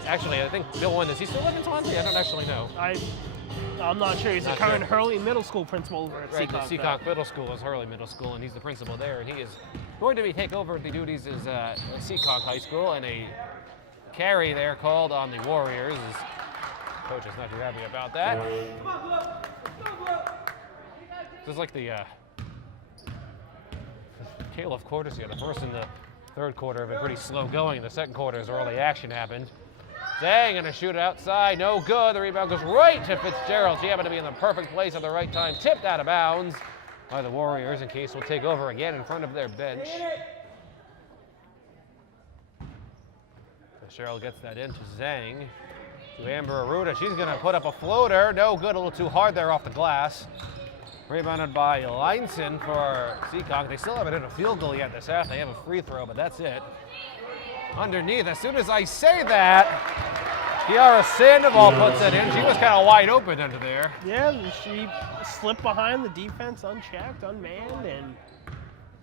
actually, I think Bill won this. He still live in Swansea? I don't actually know. I'm not sure. He's the current Hurley Middle School principal over at Seekonk. Right, the Seekonk Middle School is Hurley Middle School, and he's the principal there. And he is going to take over the duties as Seekonk High School, and a carry there called on the Warriors. Coach is not too happy about that. This is like the tale of quarters here. The first and the third quarter have been pretty slow going. The second quarter is where all the action happened. Zhang gonna shoot it outside, no good. The rebound goes right to Fitzgerald. She happened to be in the perfect place at the right time. Tipped out of bounds by the Warriors. In case will take over again in front of their bench. Fitzgerald gets that into Zhang. To Amber Aruda, she's gonna put up a floater. No good, a little too hard there off the glass. Rebounded by Leinson for Seekonk. They still haven't hit a field goal yet this half. They have a free throw, but that's it. Underneath, as soon as I say that, Kiara Sandoval puts it in. She was kind of wide open under there. Yeah, she slipped behind the defense unchecked, unmanned, and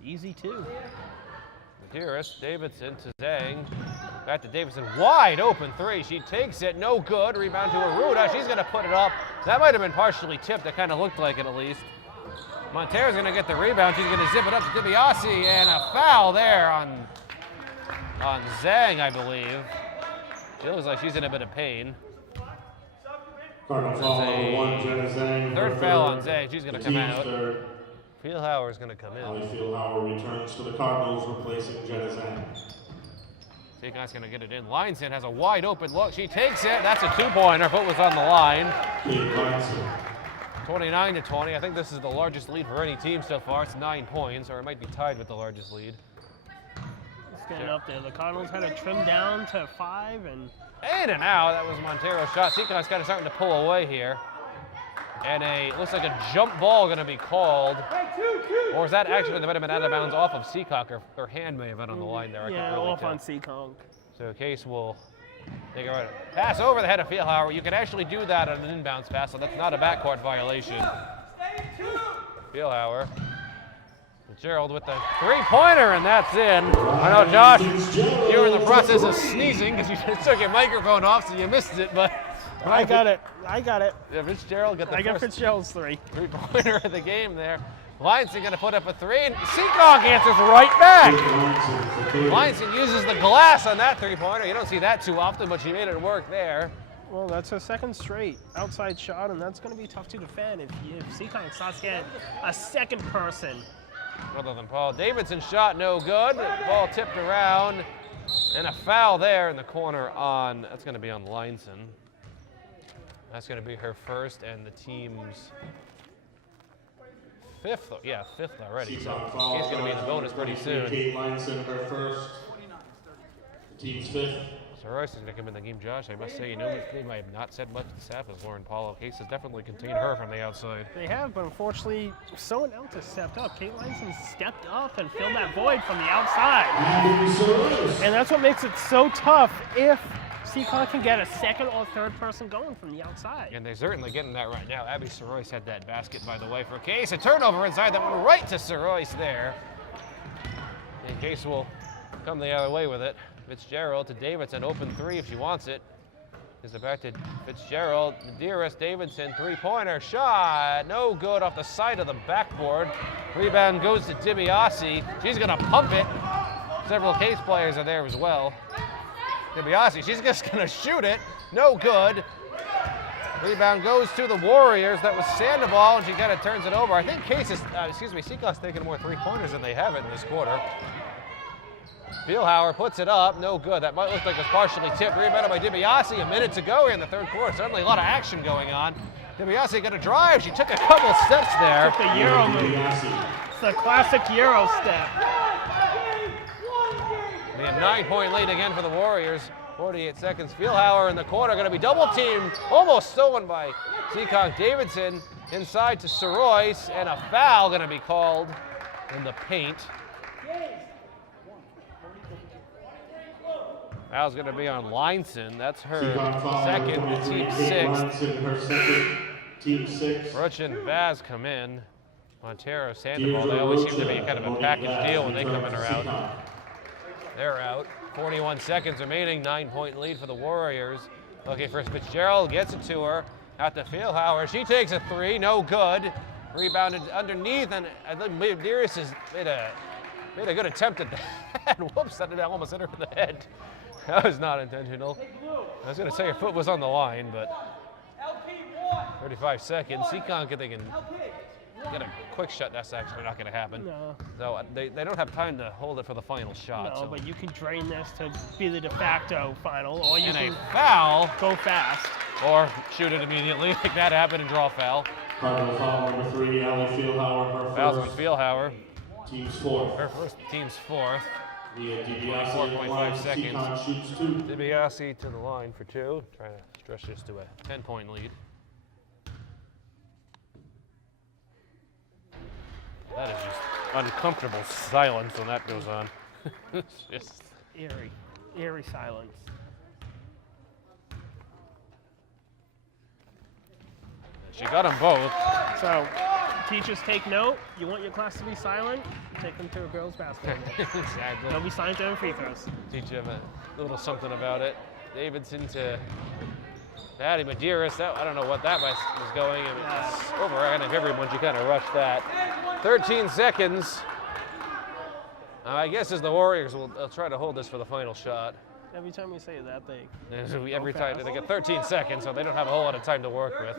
easy too. Dearest, Davidson to Zhang. Back to Davidson, wide open three. She takes it, no good. Rebound to Aruda. She's going to put it up. That might have been partially tipped. That kind of looked like it at least. Montero's going to get the rebound. She's going to zip it up to DiBiase, and a foul there on Zhang, I believe. She looks like she's in a bit of pain. Cardinal foul number 1, Jenna Zhang. Third foul on Zhang. She's going to come out. Fieldhauer is going to come in. Ali Fieldhauer returns to the Cardinals, replacing Jenna Zhang. Seekonk's going to get it in. Leinson has a wide open look. She takes it. That's a two-pointer. Foot was on the line. 29-20. I think this is the largest lead for any team so far. It's 9 points, or it might be tied with the largest lead. It's getting up there. The Cardinals had to trim down to 5 and... In and out. That was Montero's shot. Seekonk's kind of starting to pull away here. And looks like a jump ball going to be called. Or is that actually the might have been out of bounds off of Seekonk? Her hand may have been on the line there. Yeah, really off on Seekonk. So Case will take a pass over the head of Fieldhauer. You can actually do that on an inbounds pass, so that's not a backcourt violation. Fieldhauer. Gerald with the three-pointer, and that's in. I know, Josh, you were in the process of sneezing because you took your microphone off, so you missed it, but... I got it. Yeah, Fitzgerald got the first Fitzgerald's three-pointer of the game there. Leinson going to put up a three, and Seekonk answers right back. Leinson uses the glass on that three-pointer. You don't see that too often, but she made it work there. Well, that's her second straight outside shot, and that's going to be tough to defend if Seekonk starts getting a second person. Other than Paul. Davidson shot no good. Ball tipped around, and a foul there in the corner on, that's going to be on Leinson. That's going to be her first and the team's fifth already. So she's going to be in the bonus pretty soon. Kate Leinson, her first. The team's fifth. So Royce is going to come in the game, Josh. I must say, you know, they might have not said much to staff as Lauren Paulo. Case has definitely contained her from the outside. They have, but unfortunately, someone else has stepped up. Kate Leinson stepped up and filled that void from the outside. And that's what makes it so tough if Seekonk can get a second or third person going from the outside. And they're certainly getting that right now. Abby Soroyce had that basket, by the way, for Case. A turnover inside that went right to Soroyce there. And Case will come the other way with it. Fitzgerald to Davidson, open three if she wants it. Gives it back to Fitzgerald. Dearest Davidson, three-pointer shot. No good off the side of the backboard. Rebound goes to DiBiase. She's going to pump it. Several Case players are there as well. DiBiase, she's just going to shoot it. No good. Rebound goes to the Warriors. That was Sandoval, and she kind of turns it over. I think Case is, Seacock's taking more three-pointers than they have in this quarter. Fieldhauer puts it up, no good. That might look like it was partially tipped. Rebounded by DiBiase a minute to go here in the third quarter. Certainly a lot of action going on. DiBiase got a drive. She took a couple steps there. Took the Euro move. It's the classic Euro step. We have 9-point lead again for the Warriors. 48 seconds. Fieldhauer in the corner, going to be double teamed. Almost stolen by Seekonk. Davidson inside to Soroyce, and a foul going to be called in the paint. Foul's going to be on Leinson. That's her second, the team's sixth. Team six. Ruch and Vaz come in. Montero, Sandoval, they always seem to be kind of a package deal when they come in or out. They're out. 41 seconds remaining, 9-point lead for the Warriors. Looking for Fitzgerald, gets it to her. Out to Fieldhauer, she takes a three, no good. Rebounded underneath, and I think Dearest has made a good attempt at that. Whoops, that almost hit her in the head. That was not intentional. I was going to say her foot was on the line, but 35 seconds. Seekonk, if they can get a quick shot, that's actually not going to happen. No. So they don't have time to hold it for the final shot. No, so. but you can drain this to be the de facto final, or you And can a foul, go fast. or shoot it immediately, like that happened, and draw a foul. Cardinal foul number 3, Allie Fieldhauer, her Fouls on first. Fieldhauer. Team's fourth. Her first, team's fourth. Via DiBiase 4.5 at seconds. Seekonk shoots 2. DiBiase to the line for 2. Trying to stretch this to a 10-point lead. That is just uncomfortable silence when that goes on. It's just Eerie silence. she got them both. So, teachers take note. You want your class to be silent? Take them to a girls' basketball game. Exactly. They'll be silent during free throws. Teach them a little something about it. Davidson to Patty Medeiros. I don't know what that was going. I mean, it's over. I think everyone should kind of rush that. 13 seconds. I guess as the Warriors will try to hold this for the final shot. Every time we say that, Every time they get 13 seconds, so they don't have a whole lot of time to work with.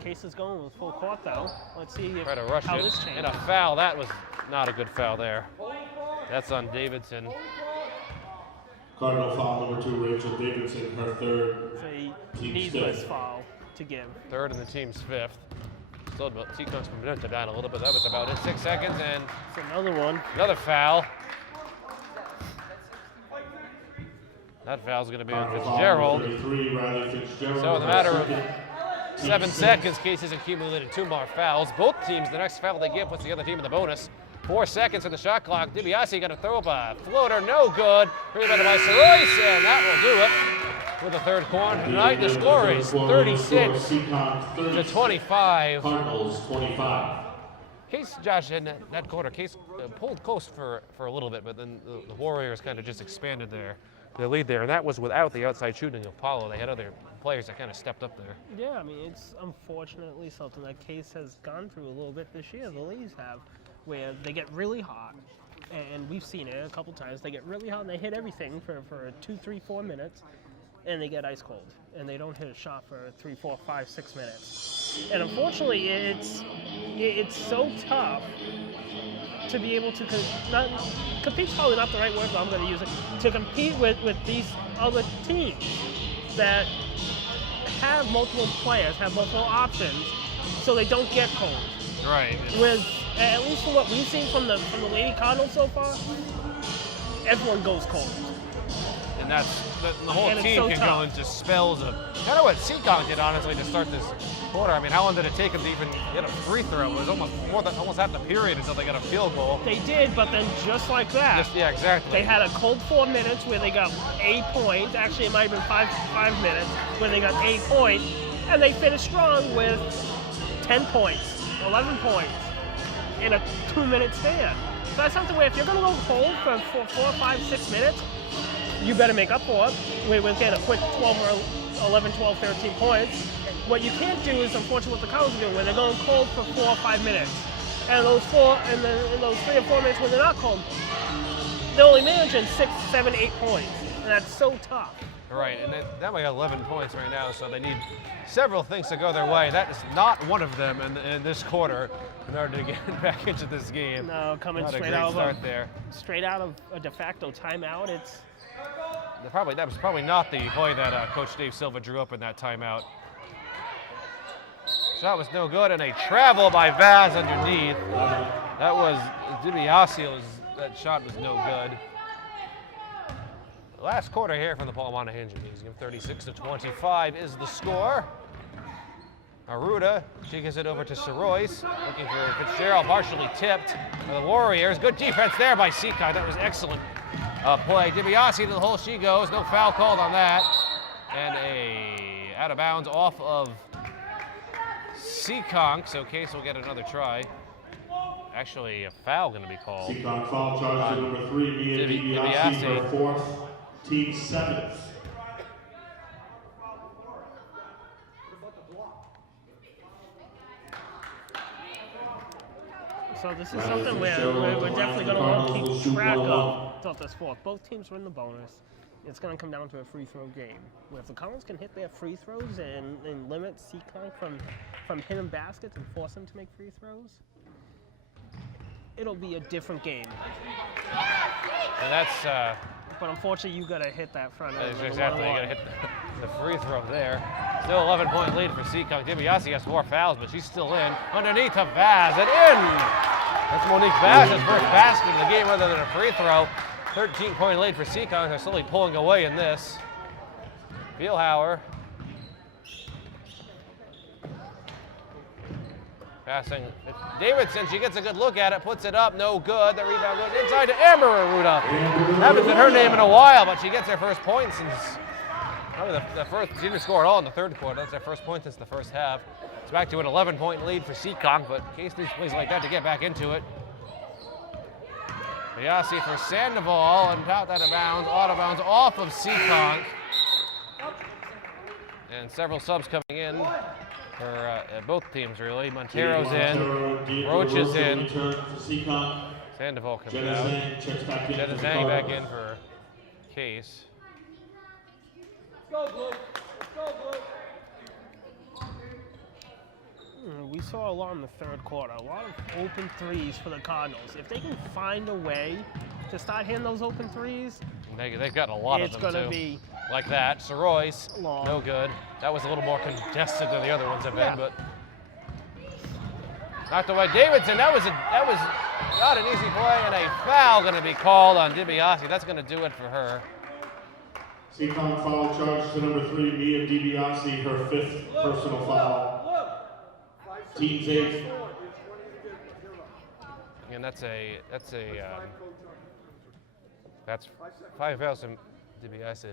Case is going with full court though. Let's see Try to rush how it. this changes. And a foul. That was not a good foul there. That's on Davidson. Cardinal foul number 2, Rachel Davidson, her third. It's a Team's needless fifth. foul to give. Third and the team's fifth. Still about Seekonk's momentum down a little bit. That was about it. 6 seconds and It's another one. another foul. That foul's going to be on Cardinal foul Fitzgerald. number 33, Riley Fitzgerald. So in the her matter of second. 7 Team's seconds, Casey's accumulated 2 more fouls. Both teams, the next foul they give puts the other team in the bonus. 4 seconds in the shot clock. DiBiase got to throw up a floater, no good. Rebounded by Sarois, and that will do it. With the third quarter tonight, the score is 36 to 25. Cardinals 25. Case, Josh, in that quarter, Case pulled close for a little bit, but then the Warriors kind of just expanded their lead there, and that was without the outside shooting of Apollo. They had other players that kind of stepped up there. Yeah, I mean, it's unfortunately something that Case has gone through a little bit this year. The Lees have, where they get really hot, and we've seen it a couple times. They get really hot and they hit everything for 2, 3, 4 minutes, and they get ice cold, and they don't hit a shot for 3, 4, 5, 6 minutes. And unfortunately, it's so tough to be able to compete's probably not the right word, but I'm going to use it, to compete with these other teams that have multiple players, have multiple options, so they don't get cold. Right. With at least from what we've seen from the Lady Cardinals so far, everyone goes cold. And the whole And it's team so can tough. go into spells of kind of what Seekonk did, honestly, to start this quarter. I mean, how long did it take them to even get a free throw? It was almost half the period until they got a field goal. They did, but then just like that, Yeah, exactly. they had a cold 4 minutes where they got 8 points. Actually, it might have been 5 minutes where they got 8 points, and they finished strong with 10 points, 11 points in a 2-minute span. So that's something where if you're going to go cold for 4, 5, 6 minutes, you better make up for it. We'll get a quick 12 or 11, 12, 13 points. What you can't do is, unfortunately, what the Cardinals are doing, where they're going cold for 4 or 5 minutes. And those 3 or 4 minutes when they're not cold, they're only managing 6, 7, 8 points. And that's so tough. Right, and that way got 11 points right now, so they need several things to go their way. That is not one of them in this quarter in order to get back into this game. No, coming Not a straight great out start there. of a de facto timeout. That was probably not the play that Coach Dave Silva drew up in that timeout. Shot was no good, and a travel by Vaz underneath. That was DiBiase. That shot was no good. Last quarter here from the Paul Monahan Gymnasium. 36 to 25 is the score. Aruda, she gives it over to Sarois, looking for Fitzgerald, partially tipped by the Warriors. Good defense there by Seekonk. That was excellent play. DiBiase to the hole she goes. No foul called on that. And a out of bounds off of Seekonk, so Case will get another try. Actually, a foul going to be called. Seekonk foul charge to number 3, Mia DiBiase, her 4th, team 7th. So this is something where we're definitely going to want to keep track of throughout this fourth. Both teams were in the bonus. it's going to come down to a free throw game. Where if the Cardinals can hit their free throws and limit Seekonk from hitting baskets and force him to make free throws, it'll be a different game. And that's... but unfortunately, you got to hit that front end. Exactly, you got to hit the free throw there. Still 11-point lead for Seekonk. DiBiase has 4 fouls, but she's still in. Underneath to Vaz and in! That's Monique Vaz's first basket of the game rather than a free throw. 13-point lead for Seekonk. They're slowly pulling away in this. Feelhauer. Passing. Davidson, she gets a good look at it, puts it up, no good. The rebound goes inside to Amber Arruda. Haven't seen her name in a while, but she gets her first point since probably the first. She didn't score at all in the third quarter. That's her first point since the first half. It's back to an 11-point lead for Seekonk, but Case needs plays like that to get back into it. Biasi for Sandoval and out of bounds, off of Seekonk. And several subs coming in for both teams, really. Montero's in, Roach is in, Sandoval comes out. Jenna Zhang back in for Case. We saw a lot in the third quarter, a lot of open threes for the Cardinals. If they can find a way to start hitting those open threes, they've got a lot of them, it's going to be like that. Soroy's long. No good. That was a little more contested than the other ones have been, but knocked away. Davidson, that was not an easy play, and a foul going to be called on DiBiase. That's going to do it for her. Seekonk foul charge to number 3, Mia DiBiase, her 5th personal foul. Team's 8th. And that's 5 fouls from DiBiase.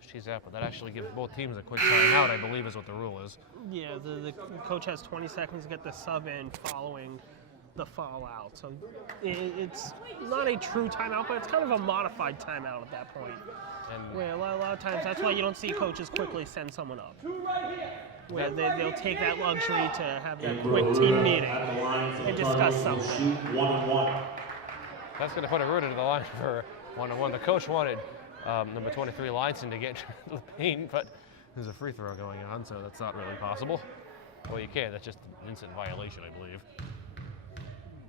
She's out, but that actually gives both teams a quick timeout, I believe is what the rule is. Yeah, the coach has 20 seconds to get the sub in following the foul out. So it's not a true timeout, but it's kind of a modified timeout at that point. And where a lot of times, that's why you don't see coaches quickly send someone up. Where they'll take that luxury to have that quick team meeting and discuss something. That's going to put Arruda to the line for 1-on-1. The coach wanted number 23 Linson to get into the paint, but there's a free throw going on, so that's not really possible. Well, you can. That's just an instant violation, I believe.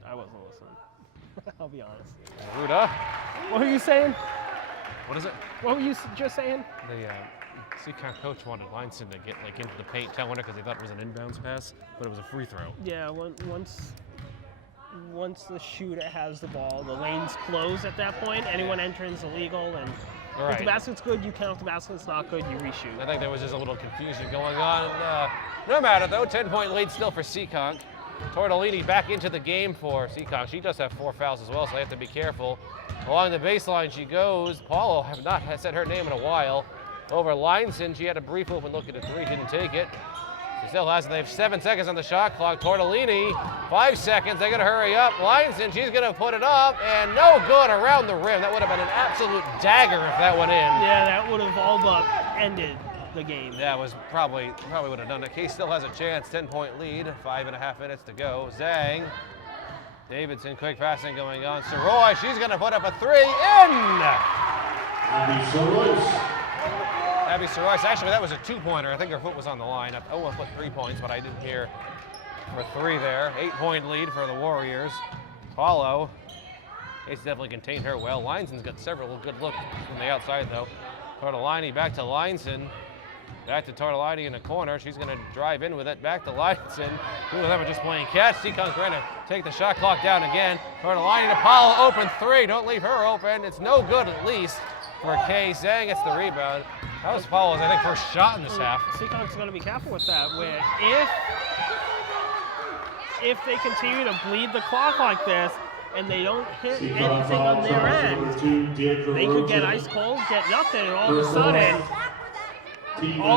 I wasn't listening. I'll be honest. Arruda. What were you saying? What is it? What were you just saying? The Seekonk coach wanted Linson to get into the paint, telling her because they thought it was an inbounds pass, but it was a free throw. Yeah, once the shooter has the ball, the lane's closed at that point. Anyone entering is illegal, and if the basket's good, you count. If the basket's not good, you reshoot. I think there was just a little confusion going on. No matter, though, 10-point lead still for Seekonk. Tortellini back into the game for Seekonk. She does have 4 fouls as well, so they have to be careful. Along the baseline she goes. Paulo have not said her name in a while. Over Linson, she had a brief open look at a 3, didn't take it. She still has it. They have 7 seconds on the shot clock. Tortellini, 5 seconds. They got to hurry up. Linson, she's going to put it up, and no good around the rim. That would have been an absolute dagger if that went in. Yeah, that would have all but ended the game. That was probably would have done it. Case still has a chance. 10-point lead. 5.5 minutes to go. Zhang. Davidson, quick passing going on. Soroy, she's going to put up a 3. In! Abby Soroy. Actually, that was a 2-pointer. I think her foot was on the line. I almost put 3 points, but I didn't hear for 3 there. 8-point lead for the Warriors. Paulo. Case definitely contained her well. Lineson's got several good looks from the outside, though. Tortellini back to Linson. Back to Tortellini in the corner. She's going to drive in with it. Back to Linson. Two of them are just playing catch. Seekonk trying to take the shot clock down again. Tortellini to Paulo. Open 3. Don't leave her open. It's no good at least for Kay. Zhang gets the rebound. That was Paulo's, I think, first shot in this half. Seekonk's going to be careful with that, where if they continue to bleed the clock like this and they don't hit anything on their end, they could get ice cold, get nothing, and all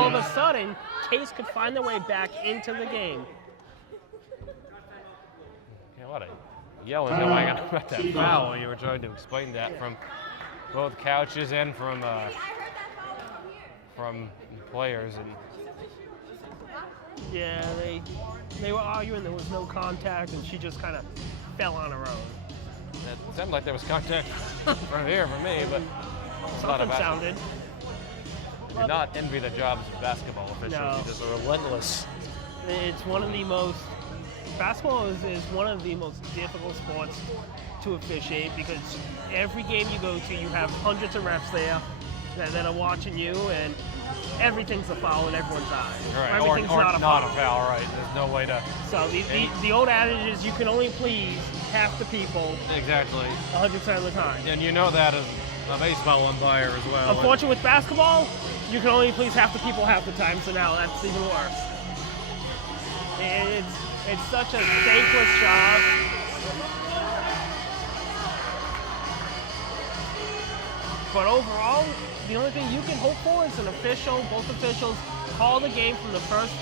of a sudden, Case could find their way back into the game. Yeah, a lot of yelling going on about that foul. You were trying to explain that from both couches and from players. And yeah, they were arguing there was no contact, and she just kind of fell on her own. It sounded like there was contact from here for me, but Something sounded. Do not envy the jobs of basketball officials. No. Because they're relentless. It's one of the most, basketball is one of the most difficult sports to officiate because every game you go to, you have hundreds of refs there that are watching you, and everything's a foul in everyone's eyes. Right. Everything's or not a foul. Right. There's no way to. So the old adage is you can only please half the people. Exactly. 100% of the time. And you know that as a baseball umpire as well. Unfortunately, with basketball, you can only please half the people half the time, so now that's even worse. It's such a thankless job. But overall, the only thing you can hope for is an official, both officials, call the game from the first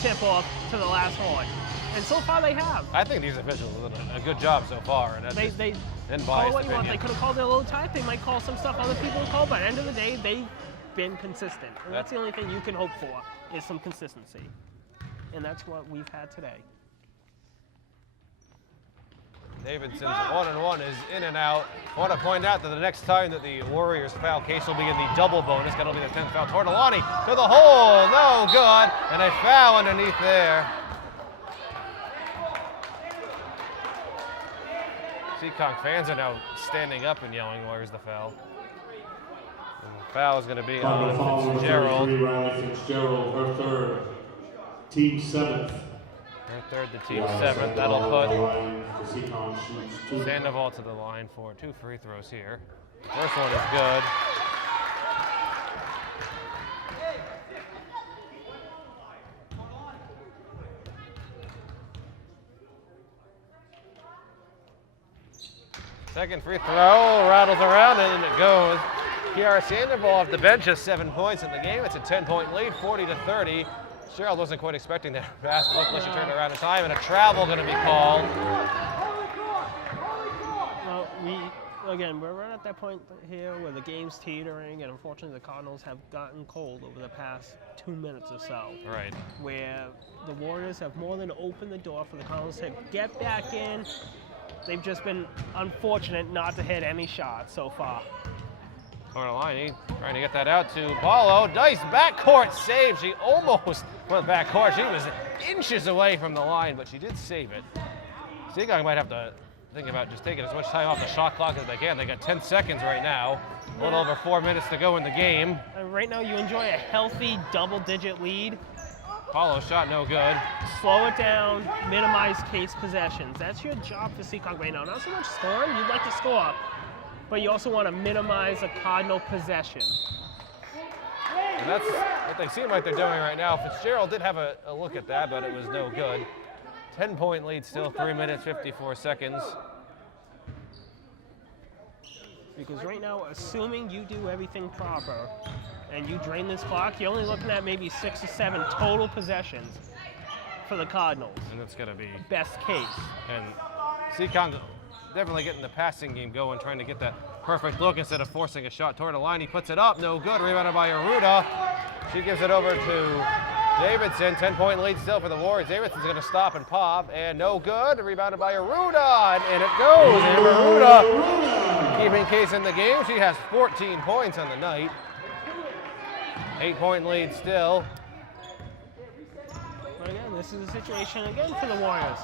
tip-off to the last horn. And so far they have. I think these officials have done a good job so far. And They call what you want. They could have called it a low tight. They might call some stuff other people would call, but at the end of the day, they've been consistent. And that's the only thing you can hope for, is some consistency. And that's what we've had today. Davidson's 1-1 is in and out. I want to point out that the next time that the Warriors foul case will be in the double bonus. That'll be the 10th foul. Tortolani to the hole, no good, and a foul underneath there. Seekonk fans are now standing up and yelling, "Where's the foul?" And the foul is going to be on Fitzgerald. Riley Fitzgerald, her third, team 7th. Her third, the team 7th. That'll put Sandoval to the line for 2 free throws here. First one is good. Second free throw, rattles around and it goes. Kiara Sandoval off the bench has 7 points in the game. It's a 10-point lead, 40-30. Gerald wasn't quite expecting that pass. Luckily she turned around in time, and a travel going to be called. Well, we're right at that point here where the game's teetering, and unfortunately the Cardinals have gotten cold over the past 2 minutes or so. Right. Where the Warriors have more than opened the door for the Cardinals to get back in. They've just been unfortunate not to hit any shots so far. Tortolani trying to get that out to Paulo. Nice backcourt save. She almost went backcourt. She was inches away from the line, but she did save it. Seekonk might have to think about just taking as much time off the shot clock as they can. They got 10 seconds right now. A little over 4 minutes to go in the game. Right now you enjoy a healthy double-digit lead. Paulo shot no good. Slow it down, minimize case possessions. That's your job for Seekonk right now. Not so much scoring, you'd like to score, but you also want to minimize a Cardinal possession. And that's what they seem like they're doing right now. Fitzgerald did have a look at that, but it was no good. 10-point lead still, 3 minutes, 54 seconds. Because right now, assuming you do everything proper and you drain this clock, you're only looking at maybe 6 or 7 total possessions for the Cardinals. And that's going to be best case. And Seekonk definitely getting the passing game going, trying to get that perfect look instead of forcing a shot toward the line. He puts it up, no good. Rebounded by Aruda. She gives it over to Davidson. 10-point lead still for the Warriors. Davidson's going to stop and pop, and no good. Rebounded by Aruda, and in it goes. And Aruda keeping case in the game. She has 14 points on the night. 8-point lead still. But again, this is a situation again for the Warriors.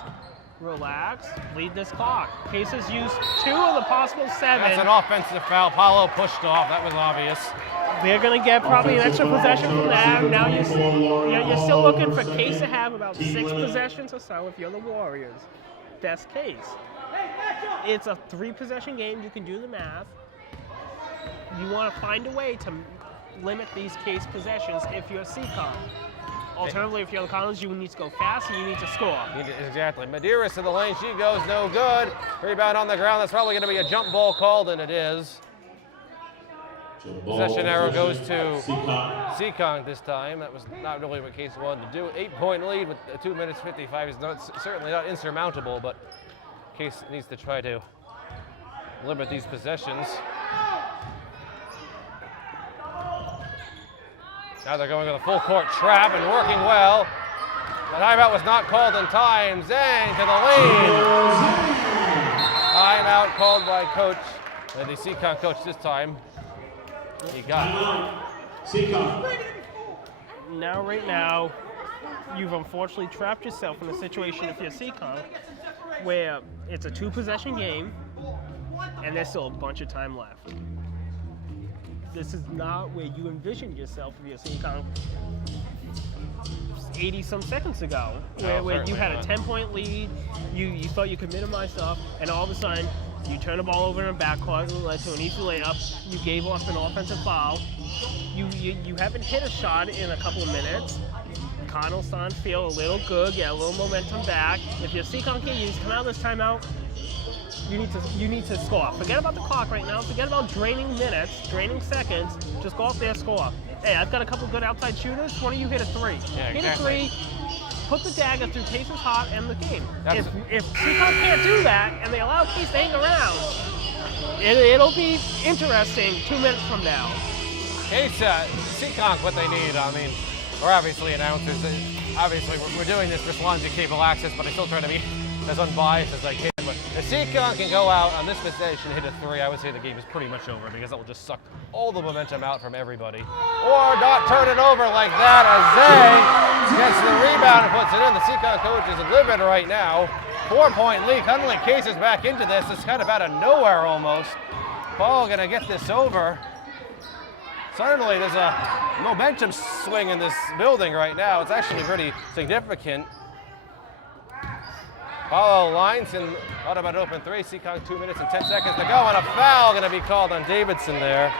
Relax, lead this clock. Case has used 2 of the possible 7. That's an offensive foul. Paulo pushed off. That was obvious. They're going to get probably an extra possession from that. Now you're still looking for Case to have about 6 possessions or so if you're the Warriors. Best case. It's a 3-possession game. You can do the math. You want to find a way to limit these Case possessions if you're Seekonk. Alternatively, if you're the Cardinals, you need to go fast and you need to score. Exactly. Medeiros to the lane. She goes no good. Rebound on the ground. That's probably going to be a jump ball called, and it is. Possession arrow goes to Seekonk this time. That was not really what Case wanted to do. 8-point lead with 2 minutes 55 is certainly not insurmountable, but Case needs to try to limit these possessions. Now they're going with a full court trap and working well. The timeout was not called in time. Zhang to the lead. Timeout called by the Seekonk coach this time. He got Timeout. Seekonk. Right now, you've unfortunately trapped yourself in a situation if you're Seekonk where it's a 2-possession game and there's still a bunch of time left. This is not where you envisioned yourself if you're Seekonk 80-some seconds ago, where you had a 10-point lead, you thought you could minimize stuff, and all of a sudden, you turn the ball over in the backcourt, it led to an easy layup, you gave off an offensive foul, you haven't hit a shot in a couple of minutes. Connell's starting to feel a little good, get a little momentum back. If you're Seekonk, you just come out of this timeout, you need to score. Forget about the clock right now, forget about draining minutes, draining seconds, just go out there and score. Hey, I've got a couple good outside shooters, why don't you hit a 3? Yeah, hit exactly. a 3, put the dagger through Case's heart, and the game. If Seekonk can't do that, and they allow Case to hang around, it'll be interesting 2 minutes from now. Case, Seekonk, what they need, I mean, we're obviously announcers. Obviously, we're doing this for Swansea cable access, but I still try to be as unbiased as I can. But if Seekonk can go out on this possession and hit a 3, I would say the game is pretty much over because that will just suck all the momentum out from everybody. Or not turn it over like that as Zay gets the rebound and puts it in. The Seekonk coach is livid right now. 4-point lead. Cunley Case is back into this. It's kind of out of nowhere almost. Paul gonna get this over. Certainly there's a momentum swing in this building right now. It's actually pretty significant. Follow lines and thought about open 3. Seekonk 2 minutes and 10 seconds to go, and a foul going to be called on Davidson there.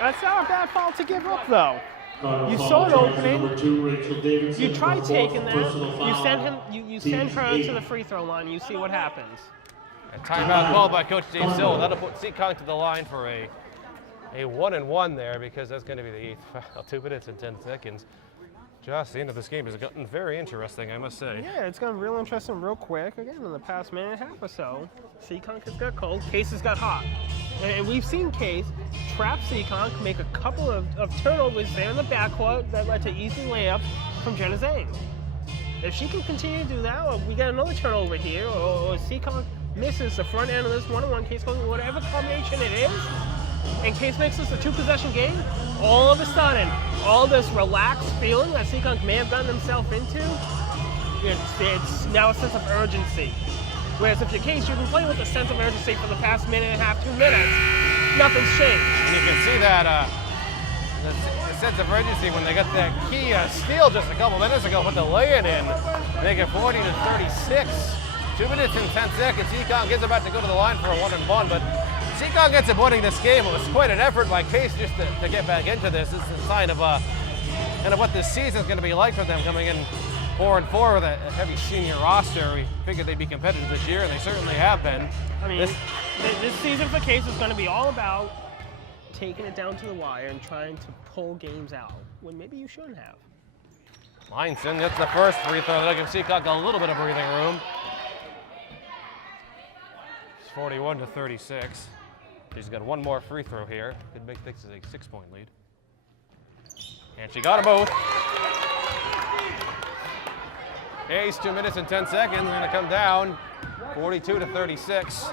That's not a bad foul to give up, though. Connell You foul saw it charge opening. Number 2, Rachel Davidson. You try her fourth taking that. personal You foul. send him. You send her Team to the 8. free throw line. You see what happens. A timeout called by Coach Dave Sill. That'll put Seekonk to the line for a 1-and-1 there because that's going to be the 8th foul. 2 minutes and 10 seconds. Just the end of this game has gotten very interesting, I must say. Yeah, it's gotten real interesting real quick. Again, in the past minute and a half or so, Seekonk has got cold, Case has got hot. And we've seen Case trap Seekonk, make a couple of turnovers there in the backcourt that led to easy layups from Jenna Zane. If she can continue to do that, or we get another turnover here, or Seekonk misses the front end of this 1-on-1, Case goes whatever combination it is, and Case makes this a 2-possession game, all of a sudden, all this relaxed feeling that Seekonk may have gotten himself into, it's now a sense of urgency. Whereas if you're Case, you've been playing with a sense of urgency for the past minute and a half, 2 minutes, nothing's changed. And you can see that the sense of urgency when they got that key steal just a couple minutes ago, put the lay-in in, make it 40 to 36. 2 minutes and 10 seconds. Seekonk is about to go to the line for a 1-and-1, but Seekonk gets it winning this game. It was quite an effort by Case just to get back into this. This is a sign of kind of what this season is going to be like for them, coming in 4-4 with a heavy senior roster. We figured they'd be competitive this year, and they certainly have been. I mean, this season for Case is going to be all about taking it down to the wire and trying to pull games out when maybe you shouldn't have. Lineson gets the first free throw. That'll give Seekonk a little bit of breathing room. It's 41 to 36. She's got one more free throw here. Could make this a 6-point lead. And she got them both. Case, 2 minutes and 10 seconds. They're going to come down 42 to 36.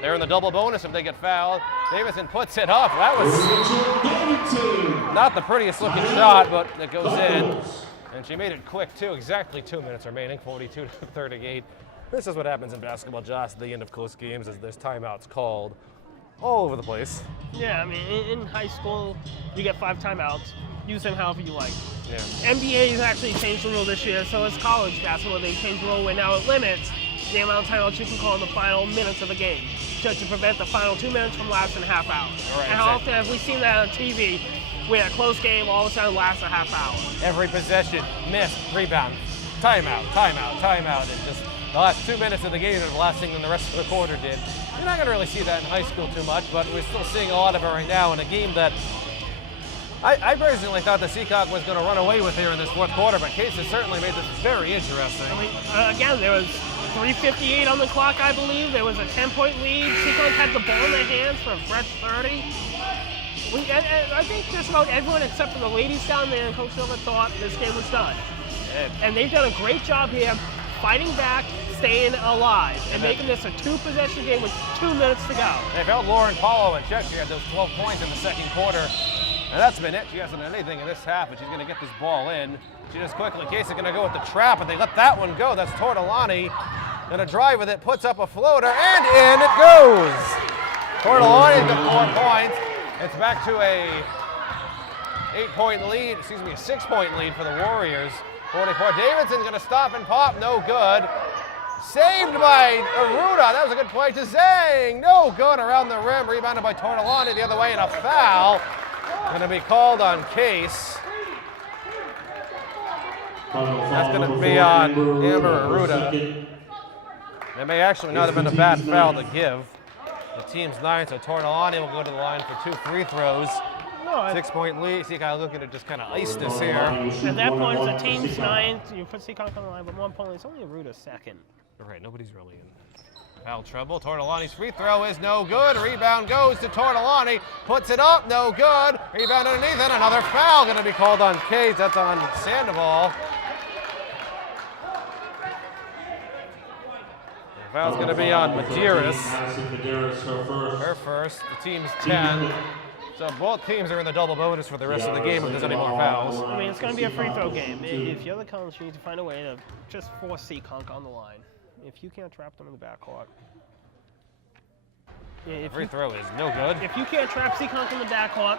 They're in the double bonus if they get fouled. Davison puts it up. That was not the prettiest looking shot, but it goes in. And she made it quick too. Exactly 2 minutes remaining, 42 to 38. This is what happens in basketball, Josh, at the end of close games, is there's timeouts called all over the place. Yeah, I mean, in high school, you get 5 timeouts. Use them however you like. Yeah. NBA has actually changed the rule this year, so it's college basketball. They changed the rule where now it limits the amount of timeouts you can call in the final minutes of a game to prevent the final 2 minutes from lasting a half hour. Right, and how often have we seen that on TV where a close game all of a sudden lasts a half hour? Every possession, missed, rebound, timeout, timeout, timeout, and just the last 2 minutes of the game are the last thing than the rest of the quarter did. You're not going to really see that in high school too much, but we're still seeing a lot of it right now in a game that I personally thought that Seekonk was going to run away with here in this fourth quarter, but Case has certainly made this very interesting. I mean, again, there was 3:58 on the clock, I believe. There was a 10-point lead. Seekonk had the ball in their hands for a fresh 30. I think just about everyone except for the ladies down there and Coach Silva thought this game was done. And they've done a great job here fighting back, staying alive, and making this a 2-possession game with 2 minutes to go. They've held Lauren Paulo in check. She had those 12 points in the second quarter. And that's been it. She hasn't done anything in this half, but she's going to get this ball in. She just quickly, Casey going to go with the trap, but they let that one go. That's Tortolani. Going to drive with it, puts up a floater, and in it goes. Tortolani's got 4 points. It's back to a 6-point lead for the Warriors. 44. Davidson's going to stop and pop, no good. Saved by Aruda. That was a good play to Zhang. No good around the rim. Rebounded by Tortolani the other way, and a foul. Going to be called on Case. That's going to be on Amber Aruda. It may actually not have been a bad foul to give. The team's 9, so Tortolani will go to the line for 2 free throws. 6-point lead. Seekonk looking to just kind of ice this here. At that point, it's the team's 9. You put Seekonk on the line, but more importantly, it's only Aruda's second. Right, nobody's really in foul trouble. Tortolani's free throw is no good. Rebound goes to Tortolani. Puts it up, no good. Rebound underneath, and another foul going to be called on Case. That's on Sandoval. The foul's going to be on Medeiros. Her first. The team's 10. So both teams are in the double bonus for the rest of the game if there's any more fouls. I mean, it's going to be a free throw game. If you're the college, you need to find a way to just force Seekonk on the line. If you can't trap them in the backcourt. Free throw is no good. If you can't trap Seekonk in the backcourt,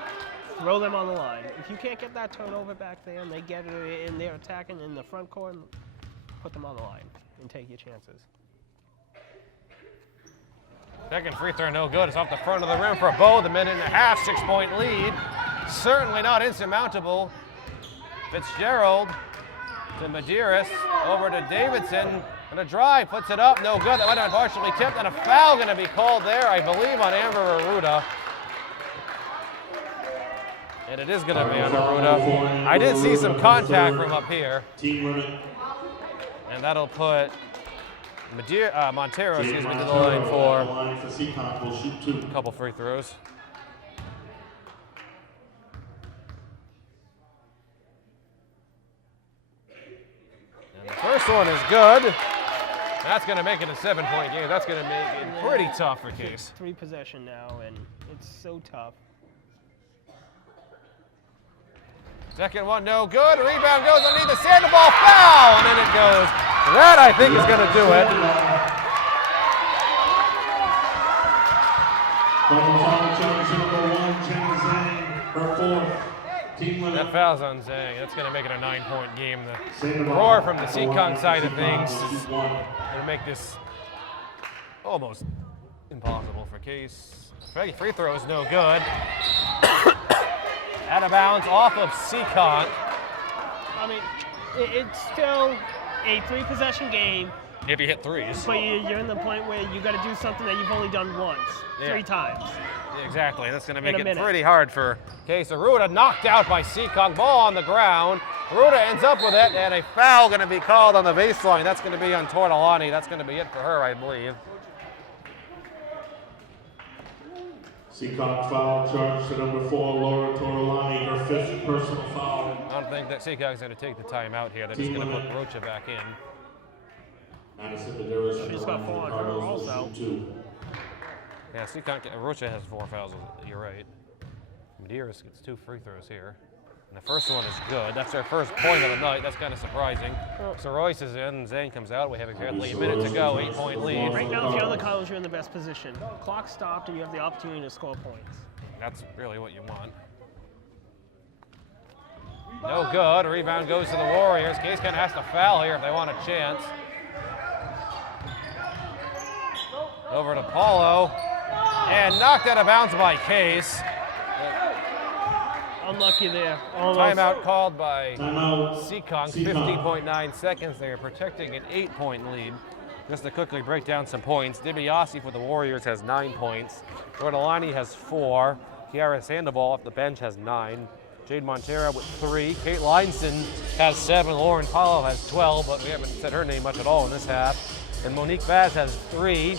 throw them on the line. If you can't get that turnover back there and they get it and they're attacking in the front court, put them on the line and take your chances. Second free throw, no good. It's off the front of the rim for Bo. The 1.5-minute 6-point lead. Certainly not insurmountable. Fitzgerald to Medeiros, over to Davidson. Gonna drive, puts it up, no good. That went on partially tipped, and a foul gonna be called there, I believe, on Amber Aruda. And it is gonna be on Aruda. I did see some contact from up here. And that'll put Montero, to the line for a couple free throws. And the first one is good. That's going to make it a 7-point game. That's going to make it pretty tough for Case. 3 possession now, and it's so tough. Second one, no good. Rebound goes underneath the Sandoval, foul, and in it goes. That, I think, is going to do it. That foul's on Zhang. That's going to make it a 9-point game. The roar from the Seekonk side of things is going to make this almost impossible for Case. Free throw is no good. Out of bounds off of Seekonk. I mean, it's still a 3-possession game. If you hit threes. But you're in the point where you got to do something that you've only done once, 3 times. Yeah, exactly. That's going to make it pretty hard for Case. Aruda knocked out by Seekonk. Ball on the ground. Aruda ends up with it, and a foul going to be called on the baseline. That's going to be on Tortolani. That's going to be it for her, I believe. Seekonk foul charge to number 4, Laura Tortolani, her 5th personal foul. I don't think that Seekonk's going to take the timeout here. They're just going to put Rocha back in. She's got 4 on her also. Yeah, Seekonk, Rocha has 4 fouls. You're right. Medeiros gets 2 free throws here. And the first one is good. That's their first point of the night. That's kind of surprising. So Royce is in, Zhang comes out. We have exactly a minute to go, 8-point lead. Right now, if you're on the college, you're in the best position. Clock stopped, and you have the opportunity to score points. That's really what you want. No good. A rebound goes to the Warriors. Case kind of has to foul here if they want a chance. Over to Paulo. And knocked out of bounds by Case. Unlucky there. Almost. Timeout called by Seekonk. 15.9 seconds. They are protecting an 8-point lead. Just to quickly break down some points. DiBiase for the Warriors has 9 points. Tortolani has 4. Kiara Sandoval off the bench has 9. Jade Montero with 3. Kate Linson has 7. Lauren Paulo has 12, but we haven't said her name much at all in this half. And Monique Vaz has 3.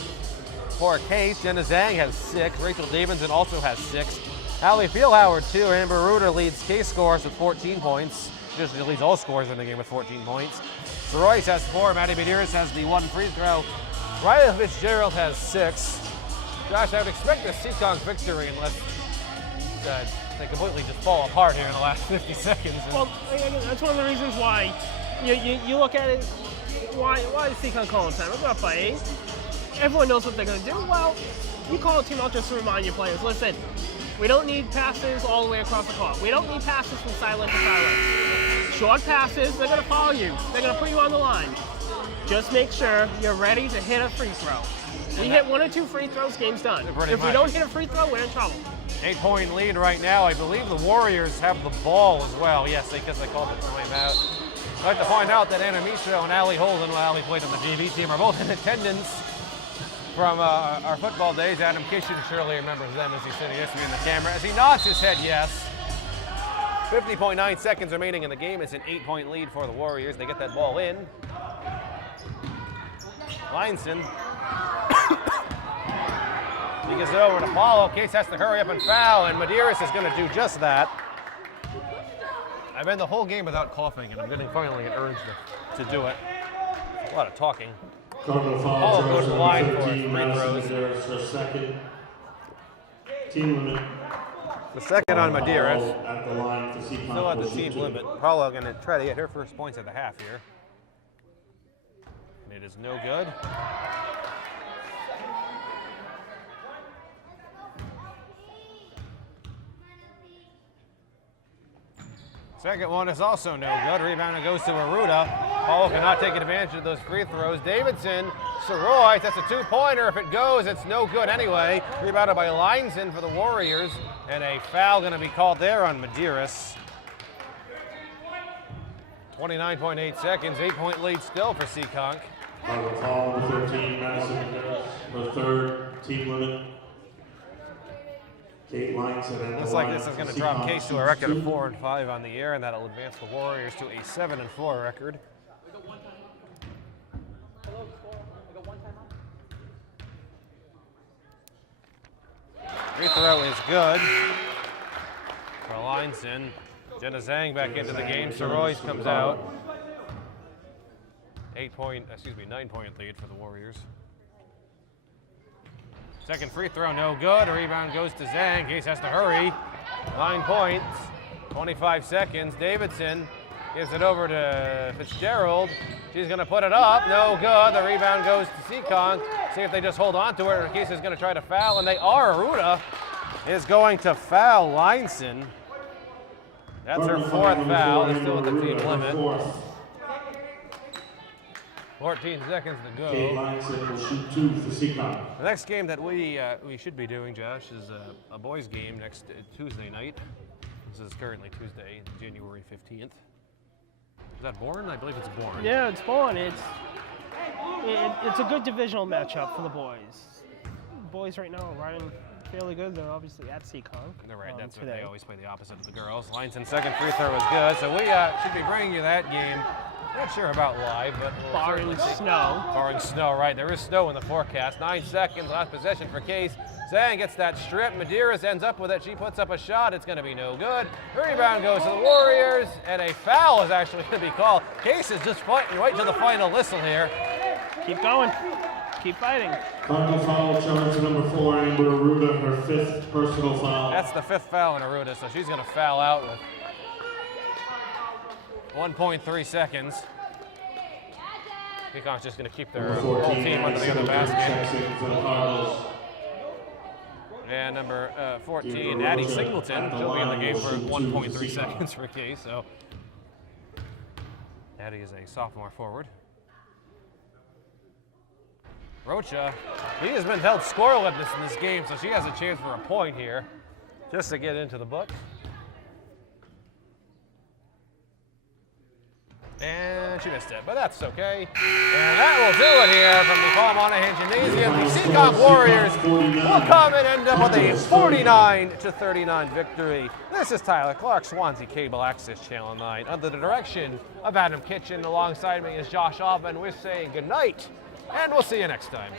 For Case, Jenna Zhang has 6. Rachel Davidson also has 6. Allie Fieldhauer 2. Amber Aruda leads Case scores with 14 points. She leads all scores in the game with 14 points. Royce has 4. Maddie Medeiros has the 1 free throw. Riley Fitzgerald has 6. Josh, I would expect a Seekonk victory unless they completely just fall apart here in the last 50 seconds. Well, again, that's one of the reasons why you look at it. Why is Seekonk calling time? We're up by 8. Everyone knows what they're going to do. Well, you call a timeout just to remind your players, listen, we don't need passes all the way across the court. We don't need passes from sideline to sideline. Short passes, they're going to follow you. They're going to put you on the line. Just make sure you're ready to hit a free throw. We hit 1 or 2 free throws, game's done. If we don't hit a free throw, we're in trouble. 8-point lead right now. I believe the Warriors have the ball as well. Yes, because they called the timeout. I'd like to point out that Anna Mistro and Allie Holden, who Allie played on the JV team, are both in attendance from our football days. Adam Kitchen surely remembers them as he's sitting next to me in the camera. As he nods his head yes. 50.9 seconds remaining in the game. It's an 8-point lead for the Warriors. They get that ball in. Lineston. He gets it over to Paulo. Case has to hurry up and foul, and Medeiros is going to do just that. I've been the whole game without coughing, and I'm getting finally an urge to do it. A lot of talking. Paulo goes to the line for free throws. For second. Team limit. The second on Medeiros. At the line for Seekonk. Still at the team limit. Paulo going to try to get her first points at the half here. It is no good. Second one is also no good. Rebound goes to Aruda. Paulo cannot take advantage of those free throws. Davidson, Soroy, that's a 2-pointer. If it goes, it's no good anyway. Rebounded by Lineson for the Warriors. And a foul going to be called there on Medeiros. 29.8 seconds, 8-point lead still for Seekonk. Foul number 13, Madison for third, team limit. Kate Lineson. Looks like this is going to drop Case to a record of 4 and 5 on the year, and that'll advance the Warriors to a 7 and 4 record. Free throw is good for Lineson. Jenna Zhang back into the game. Soroy comes out. 9-point lead for the Warriors. Second free throw, no good. A rebound goes to Zhang. Case has to hurry. 9 points, 25 seconds. Davidson gives it over to Fitzgerald. She's going to put it up. No good. The rebound goes to Seekonk. See if they just hold on to it. Case is going to try to foul, and they are. Aruda is going to foul Lineson. That's her 4th foul. They're still at the team limit. 14 seconds to go. Will shoot 2 for Seekonk. The next game that we should be doing, Josh, is a boys' game next Tuesday night. This is currently Tuesday, January 15th. Is that Bourne? I believe it's Bourne. Yeah, it's Bourne. It's a good divisional matchup for the boys. The boys right now are riding fairly good. They're obviously at Seekonk. They're right. That's today. What they always play the opposite of the girls. Lineson second free throw was good, so we should be bringing you that game. Not sure about live, but we'll barring snow. Barring snow, right. There is snow in the forecast. 9 seconds, last possession for Case. Zhang gets that strip. Medeiros ends up with it. She puts up a shot. It's going to be no good. Rebound goes to the Warriors, and a foul is actually going to be called. Case is just fighting right to the final whistle here. Keep going. Keep fighting. Final foul charge number 4, Amber Aruda, her 5th personal foul. That's the 5th foul in Aruda, so she's going to foul out with 1.3 seconds. Seekonk's just going to keep their whole team under the other basket. And number 14, Addie Singleton, she'll be in the game for 1.3 seconds for Case. So Addie is a sophomore forward. Rocha, he has been held scoreless in this game, so she has a chance for a point here, just to get into the book. And she missed it, but that's okay. And that will do it here from the Paul Monahan Gymnasium. The Seekonk Warriors will come and end up with a 49-39 victory. This is Tyler Clark, Swansea Cable Access Channel 9, under the direction of Adam Kitchen. Alongside me is Josh Altman. We're saying good night, and we'll see you next time.